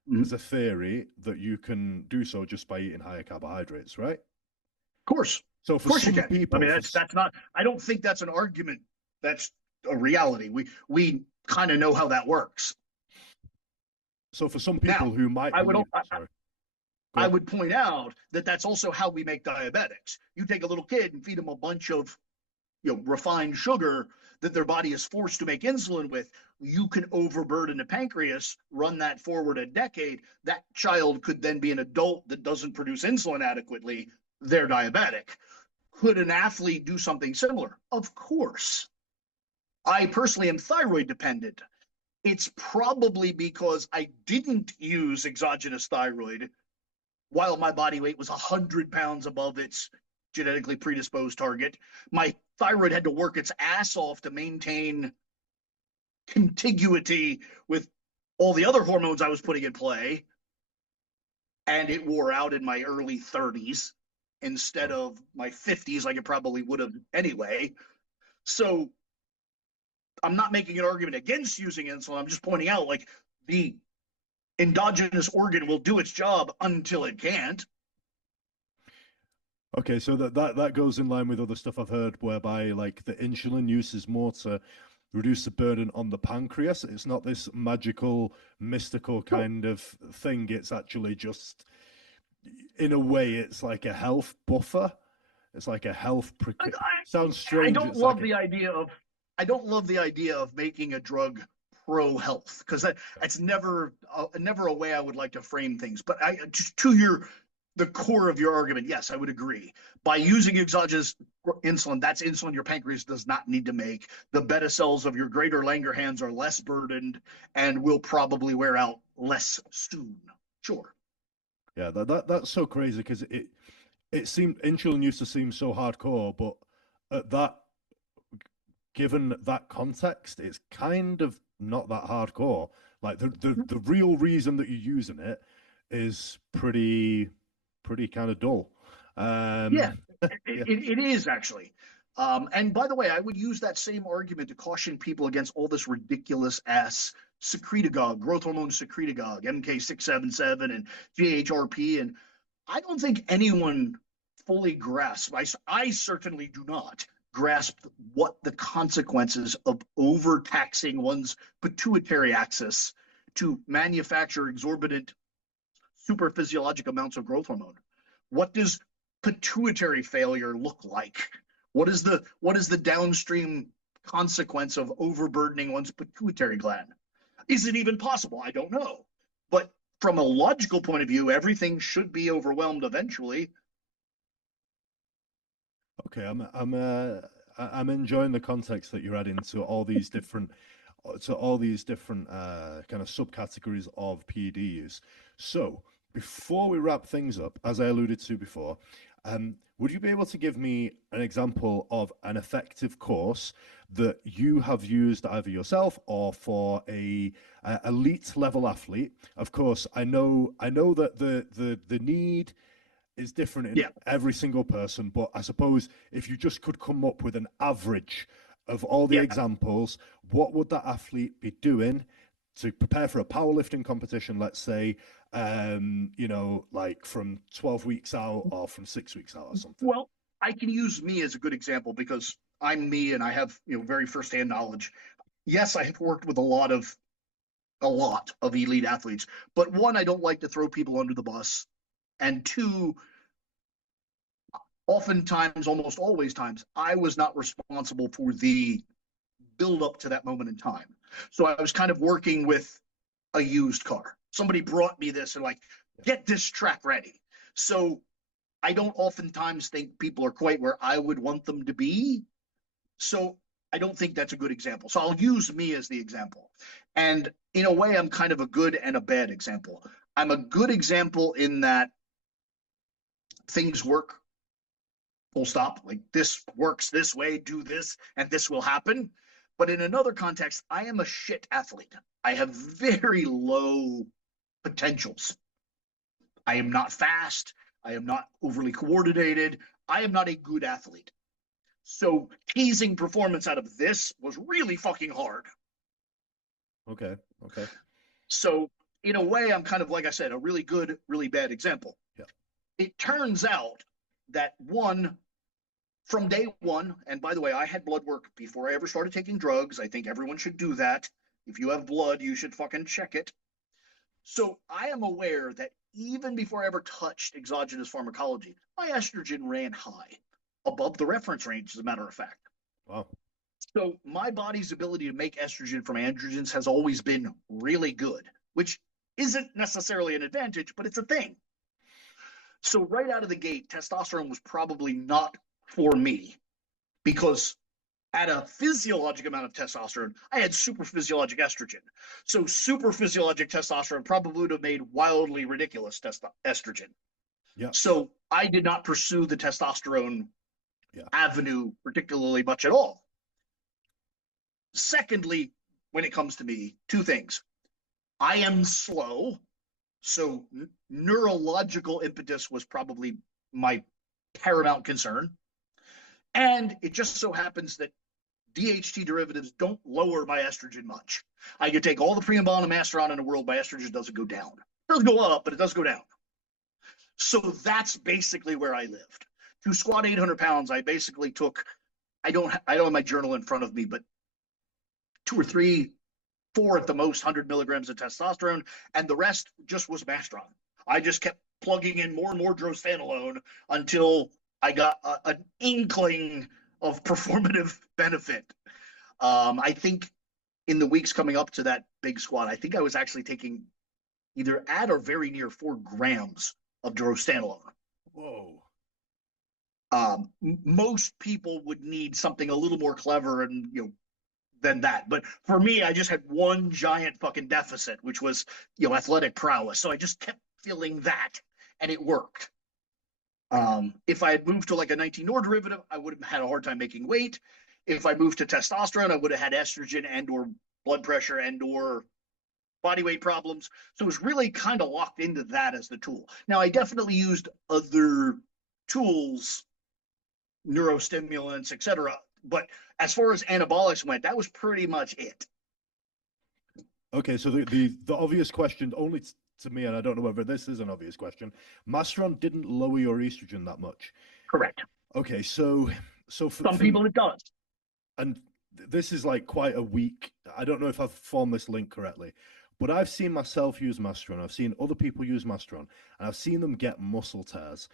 there's a theory that you can do so just by eating higher carbohydrates, right? Of course. So for some you can. people, I mean, that's not. I don't think that's an argument. That's a reality. We kind of know how that works. So for some people now, who might believe, I would point out that that's also how we make diabetics. You take a little kid and feed them a bunch of refined sugar that their body is forced to make insulin with. You can overburden the pancreas, run that forward a decade. That child could then be an adult that doesn't produce insulin adequately. They're diabetic. Could an athlete do something similar? Of course. I personally am thyroid dependent. It's probably because I didn't use exogenous thyroid while my body weight was 100 pounds above its genetically predisposed target. My thyroid had to work its ass off to maintain contiguity with all the other hormones I was putting in play. And it wore out in my early 30s instead of my 50s, like it probably would have anyway. So I'm not making an argument against using insulin. I'm just pointing out, like, the endogenous organ will do its job until it can't. Okay, so that goes in line with other stuff I've heard, whereby like the insulin use is more to reduce the burden on the pancreas. It's not this magical, mystical kind of thing. It's actually just, in a way, it's like a health buffer. It's like a health. Sounds strange. I don't love the idea of making a drug pro health, because that's never a way I would like to frame things. But just to the core of your argument, yes, I would agree. By using exogenous insulin, that's insulin your pancreas does not need to make. The beta cells of your greater Langerhans are less burdened and will probably wear out less soon. Sure. Yeah, that's so crazy, because it seemed insulin used to seem so hardcore, but at that, given that context, it's kind of not that hardcore. Like the real reason that you're using it is pretty kind of dull. Yeah, it is actually. And by the way, I would use that same argument to caution people against all this ridiculous ass secretagogue, growth hormone secretagogue, MK677 and GHRP. And I don't think anyone fully grasps, I certainly do not grasp what the consequences of overtaxing one's pituitary axis to manufacture exorbitant super physiologic amounts of growth hormone. What does pituitary failure look like? What is the downstream consequence of overburdening one's pituitary gland? Is it even possible? I don't know. But from a logical point of view, everything should be overwhelmed eventually. Okay, I'm enjoying the context that you're adding to all these different to all these different kind of subcategories of PED use. So before we wrap things up, as I alluded to before, would you be able to give me an example of an effective course that you have used either yourself or for a elite level athlete? Of course, I know that the need is different in every single person, but I suppose if you just could come up with an average of all the examples, what would that athlete be doing to prepare for a powerlifting competition, let's say, you know, like from 12 weeks out or from 6 weeks out or something? Well, I can use me as a good example because I'm me and I have, you know, very firsthand knowledge. Yes, I have worked with a lot of elite athletes, but one, I don't like to throw people under the bus, and two, oftentimes, almost always times, I was not responsible for the build up to that moment in time. So I was kind of working with a used car. Somebody brought me this and like, get this track ready. So I don't oftentimes think people are quite where I would want them to be. So I don't think that's a good example. So I'll use me as the example. And in a way, I'm kind of a good and a bad example. I'm a good example in that things work, full stop. Like this works this way, do this, and this will happen. But in another context, I am a shit athlete. I have very low potentials. I am not fast. I am not overly coordinated. I am not a good athlete. So teasing performance out of this was really fucking hard. Okay. So in a way, I'm kind of, like I said, a really good, really bad example. Yeah. It turns out that from day one, and by the way, I had blood work before I ever started taking drugs. I think everyone should do that. If you have blood, you should fucking check it. So I am aware that even before I ever touched exogenous pharmacology, my estrogen ran high, above the reference range, as a matter of fact. Wow. So my body's ability to make estrogen from androgens has always been really good, which isn't necessarily an advantage, but it's a thing. So right out of the gate, testosterone was probably not for me because at a physiologic amount of testosterone, I had super physiologic estrogen. So super physiologic testosterone probably would have made wildly ridiculous estrogen. Yeah. So I did not pursue the testosterone avenue particularly much at all. Secondly, when it comes to me, two things. I am slow, so neurological impetus was probably my paramount concern. And it just so happens that DHT derivatives don't lower my estrogen much. I could take all the primobolan and masteron in the world, my estrogen doesn't go down. It doesn't go up, but it does go down. So that's basically where I lived. To squat 800 pounds, I basically took, I don't have my journal in front of me, but 2 or 3, 4 at the most 100 milligrams of testosterone, and the rest just was masteron. I just kept plugging in more and more drostanolone until I got an inkling of performative benefit. I think in the weeks coming up to that big squat, I think I was actually taking either at or very near 4 grams of drostanolone. Whoa. Most people would need something a little more clever and, you know, than that. But for me, I just had one giant fucking deficit, which was, you know, athletic prowess. So I just kept feeling that, and it worked. If I had moved to like a 19-nor derivative, I would have had a hard time making weight. If I moved to testosterone, I would have had estrogen and or blood pressure and or body weight problems. So it was really kind of locked into that as the tool. Now, I definitely used other tools, neurostimulants, etc. But as far as anabolics went, that was pretty much it. Okay, so the obvious question, only to me, and I don't know whether this is an obvious question, masteron didn't lower your estrogen that much. Correct. Okay, so for some people it does. And this is like quite a weak, I don't know if I've formed this link correctly, but I've seen myself use masteron. I've seen other people use masteron, and I've seen them get muscle tears.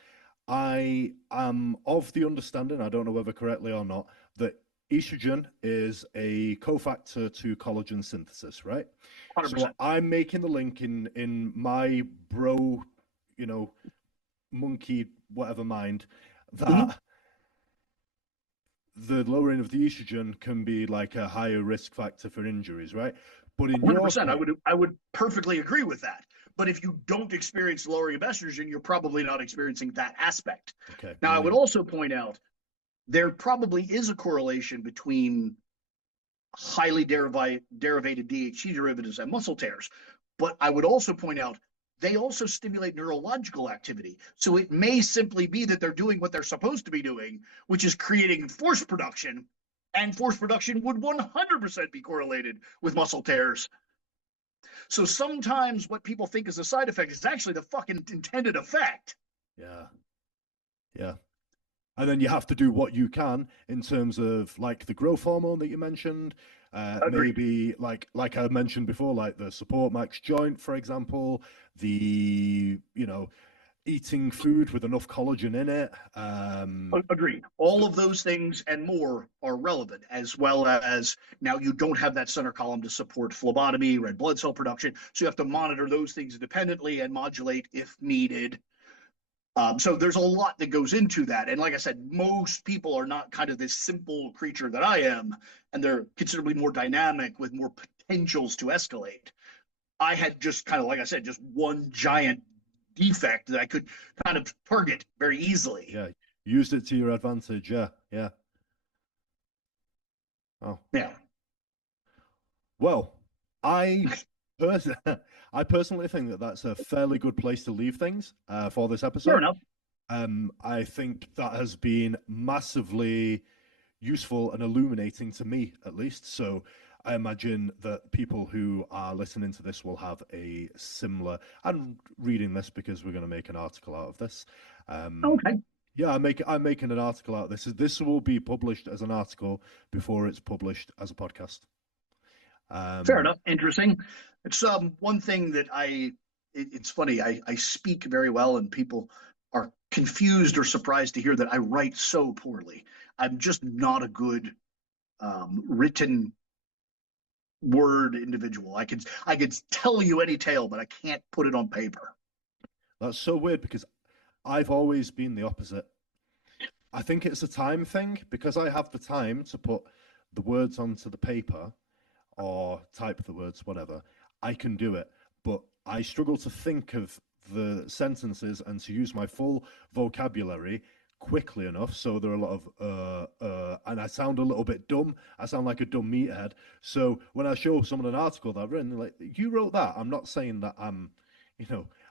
I am of the understanding, I don't know whether correctly or not, that estrogen is a cofactor to collagen synthesis, right? 100%. So I'm making the link in my bro, you know, monkey, whatever mind, that the lowering of the estrogen can be like a higher risk factor for injuries, right? But in your 100%. case, I would perfectly agree with that. But if you don't experience lowering of estrogen, you're probably not experiencing that aspect. okay, Now, I would brilliant. also point out there probably is a correlation between highly derivated DHT derivatives and muscle tears. But I would also point out they also stimulate neurological activity. So it may simply be that they're doing what they're supposed to be doing, which is creating force production. And force production would 100% be correlated with muscle tears. So sometimes what people think is a side effect is actually the fucking intended effect. Yeah, yeah. And then you have to do what you can in terms of like the growth hormone that you mentioned. Maybe like I mentioned before, like the support max joint, for example, the eating food with enough collagen in it. Agreed. All of those things and more are relevant, as well as now you don't have that center column to support phlebotomy, red blood cell production. So you have to monitor those things independently and modulate if needed. So there's a lot that goes into that. And like I said, most people are not kind of this simple creature that I am, and they're considerably more dynamic with more potentials to escalate. I had just kind of, like I said, just one giant defect that I could kind of target very easily. Yeah, used it to your advantage. Yeah, yeah. Oh, Yeah. well, I pers- I personally think that that's a fairly good place to leave things for this Fair episode. enough. I think that has been massively useful and illuminating to me, at least. So I imagine that people who are listening to this will have a similar. I'm reading this because we're going to make an article out of this. Okay. Yeah, I'm making an article out of this. This will be published as an article before it's published as a podcast. Fair Um, enough. Interesting. It's one thing that it's funny. I speak very well, and people are confused or surprised to hear that I write so poorly. I'm just not a good written word individual. I could tell you any tale, but I can't put it on paper. that's so weird because I've always been the opposite. I think it's a time thing because I have the time to put the words onto the paper or type the words, whatever. I can do it, but I struggle to think of the sentences and to use my full vocabulary quickly enough. So there are a lot of and I sound a little bit dumb. I sound like a dumb meathead. So when I show someone an article that I've written, like, you wrote that. I'm not saying that I'm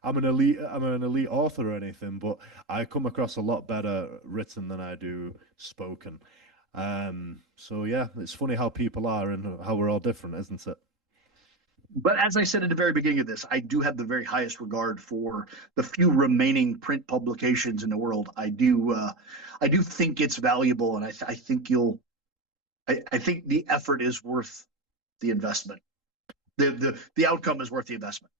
an elite author or anything, but I come across a lot better written than I do spoken. So yeah, it's funny how people are and how we're all different, isn't it? But as I said at the very beginning of this, I do have the very highest regard for the few remaining print publications in the world. I do think it's valuable, and I think I think the effort is worth the investment. The outcome is worth the investment.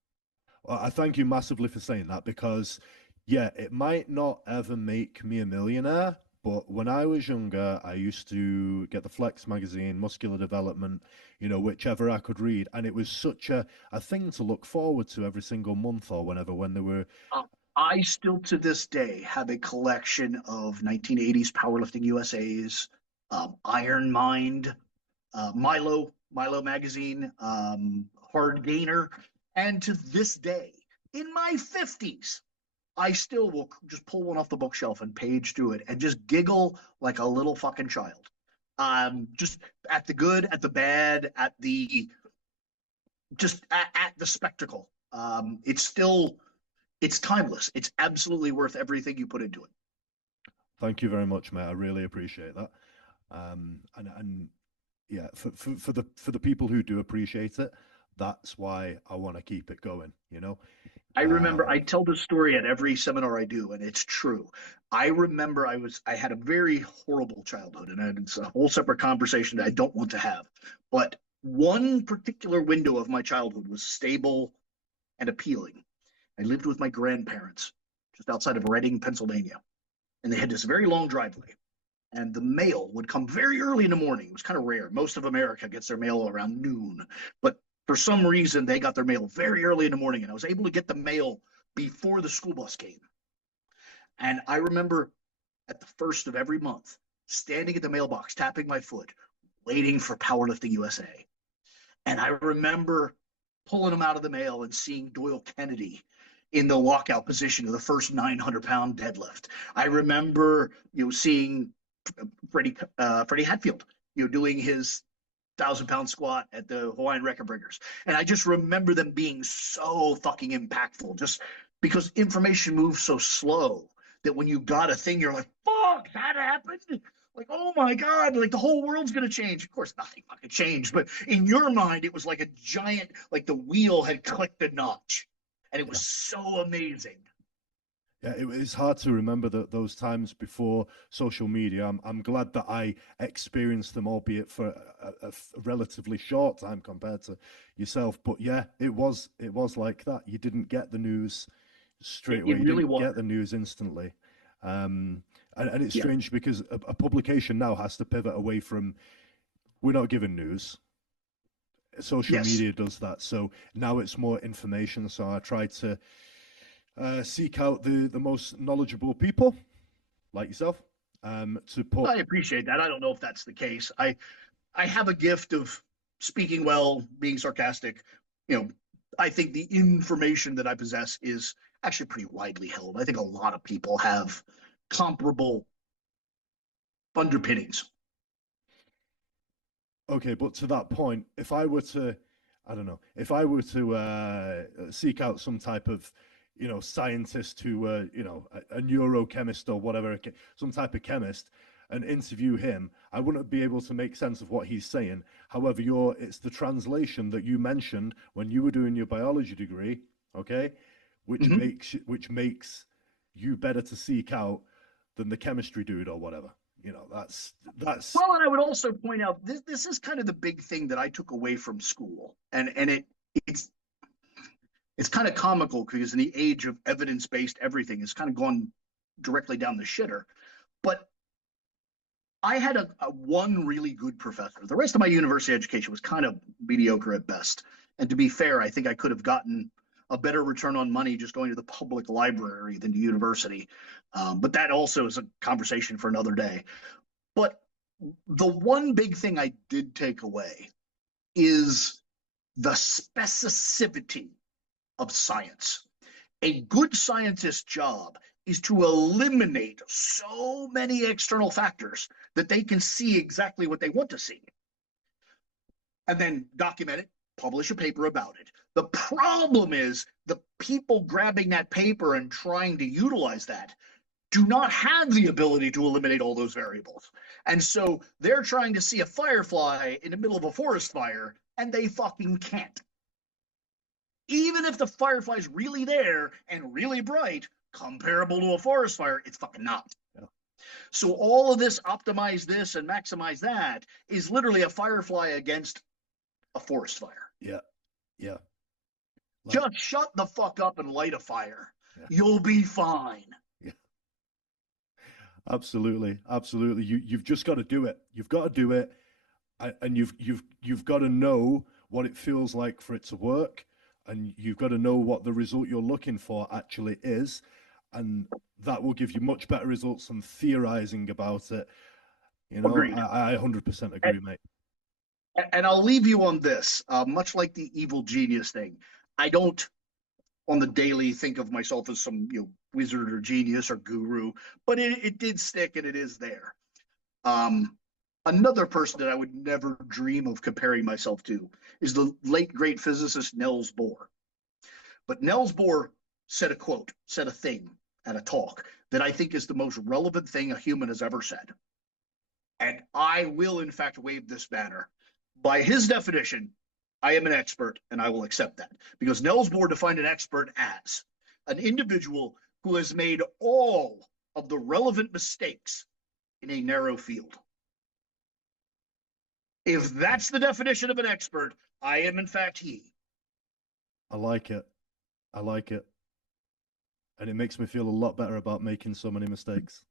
Well, I thank you massively for saying that because, yeah, it might not ever make me a millionaire, but when I was younger, I used to get the Flex magazine, Muscular Development, whichever I could read, and it was such a thing to look forward to every single month or whenever when they were. I still to this day have a collection of 1980s powerlifting USA's, Iron Mind, Milo magazine, Hard Gainer, and to this day, in my 50s, I still will just pull one off the bookshelf and page through it and just giggle like a little fucking child. Just at the good, at the bad, at the just at the spectacle. It's timeless. It's absolutely worth everything you put into it. Thank you very much, mate. I really appreciate that. And yeah, for the people who do appreciate it, that's why I want to keep it going. I remember I Um, tell this story at every seminar I do, and it's true. I remember I had a very horrible childhood, and it's a whole separate conversation that I don't want to have. But one particular window of my childhood was stable and appealing. I lived with my grandparents just outside of Reading, Pennsylvania, and they had this very long driveway. And the mail would come very early in the morning. It was kind of rare. Most of America gets their mail around noon, but for some reason they got their mail very early in the morning, and I was able to get the mail before the school bus came. And I remember at the first of every month, standing at the mailbox, tapping my foot, waiting for Powerlifting USA. And I remember pulling them out of the mail and seeing Doyle Kennedy in the walkout position of the first 900-pound deadlift. I remember, seeing Freddie Hatfield, doing his 1,000-pound squat at the Hawaiian Record Breakers. And I just remember them being so fucking impactful, just because information moves so slow that when you got a thing, you're like, fuck, that happened? Like, oh my God, like the whole world's going to change. Of course, nothing fucking changed, but in your mind, it was like a giant, like the wheel had clicked a notch. And it was so amazing. Yeah, it's hard to remember those times before social media. I'm glad that I experienced them, albeit for a relatively short time compared to yourself. But yeah, it was like that. You didn't get the news straight away. You really didn't get the news instantly. And it's strange because a publication now has to pivot away from, we're not giving news. Social media does that. So now it's more information. So I try to seek out the most knowledgeable people like yourself to put. I appreciate that. I don't know if that's the case. I have a gift of speaking well, being sarcastic. I think the information that I possess is actually pretty widely held. I think a lot of people have comparable underpinnings. Okay, but to that point, if I were to, I don't know, if I were to seek out some type of, scientist who, a neurochemist or whatever, some type of chemist, and interview him, I wouldn't be able to make sense of what he's saying. However, it's the translation that you mentioned when you were doing your biology degree, okay, which makes you better to seek out than the chemistry dude or whatever. That's well, and I would also point out this is kind of the big thing that I took away from school, and it's kind of comical because in the age of evidence-based everything, it's kind of gone directly down the shitter. But I had a one really good professor. The rest of my university education was kind of mediocre at best. And to be fair, I think I could have gotten a better return on money just going to the public library than to university. But that also is a conversation for another day. But the one big thing I did take away is the specificity of science. A good scientist's job is to eliminate so many external factors that they can see exactly what they want to see. And then document it, publish a paper about it. The problem is the people grabbing that paper and trying to utilize that do not have the ability to eliminate all those variables. And so they're trying to see a firefly in the middle of a forest fire, and they fucking can't. Even if the firefly is really there and really bright, comparable to a forest fire, it's fucking not. Yeah. So all of this, optimize this and maximize that, is literally a firefly against a forest fire. Yeah. Yeah. Just shut the fuck up and light a fire. Yeah. You'll be fine. Yeah. Absolutely. Absolutely. You've just got to do it. You've got to do it. And you've got to know what it feels like for it to work. And you've got to know what the result you're looking for actually is. And that will give you much better results than theorizing about it. Agreed. I 100% agree, mate. And I'll leave you on this, much like the evil genius thing. I don't, on the daily, think of myself as some wizard or genius or guru, but it did stick and it is there. Another person that I would never dream of comparing myself to is the late, great physicist Niels Bohr. But Niels Bohr said a thing at a talk that I think is the most relevant thing a human has ever said. And I will, in fact, wave this banner. By his definition, I am an expert, and I will accept that. Because Niels Bohr defined an expert as an individual who has made all of the relevant mistakes in a narrow field. If that's the definition of an expert, I am, in fact, he. I like it. I like it. And it makes me feel a lot better about making so many mistakes.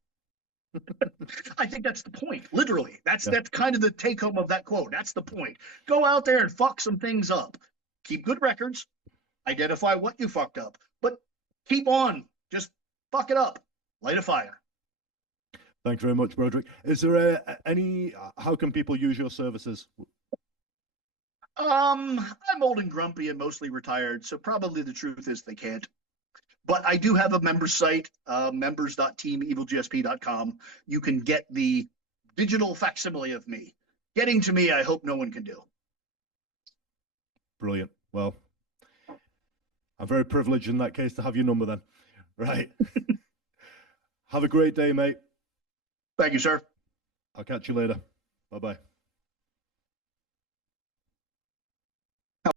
I think that's the point. Literally, that's kind of the take home of that quote. That's the point. Go out there and fuck some things up. Keep good records. Identify what you fucked up, but keep on. Just fuck it up. Light a fire. Thanks very much, Broderick. Is there how can people use your services? I'm old and grumpy and mostly retired, so probably the truth is they can't. But I do have a member site, members.teamevilgsp.com. You can get the digital facsimile of me. Getting to me, I hope no one can do. Brilliant. Well, I'm very privileged in that case to have your number then. Right. Have a great day, mate. Thank you, sir. I'll catch you later. Bye-bye.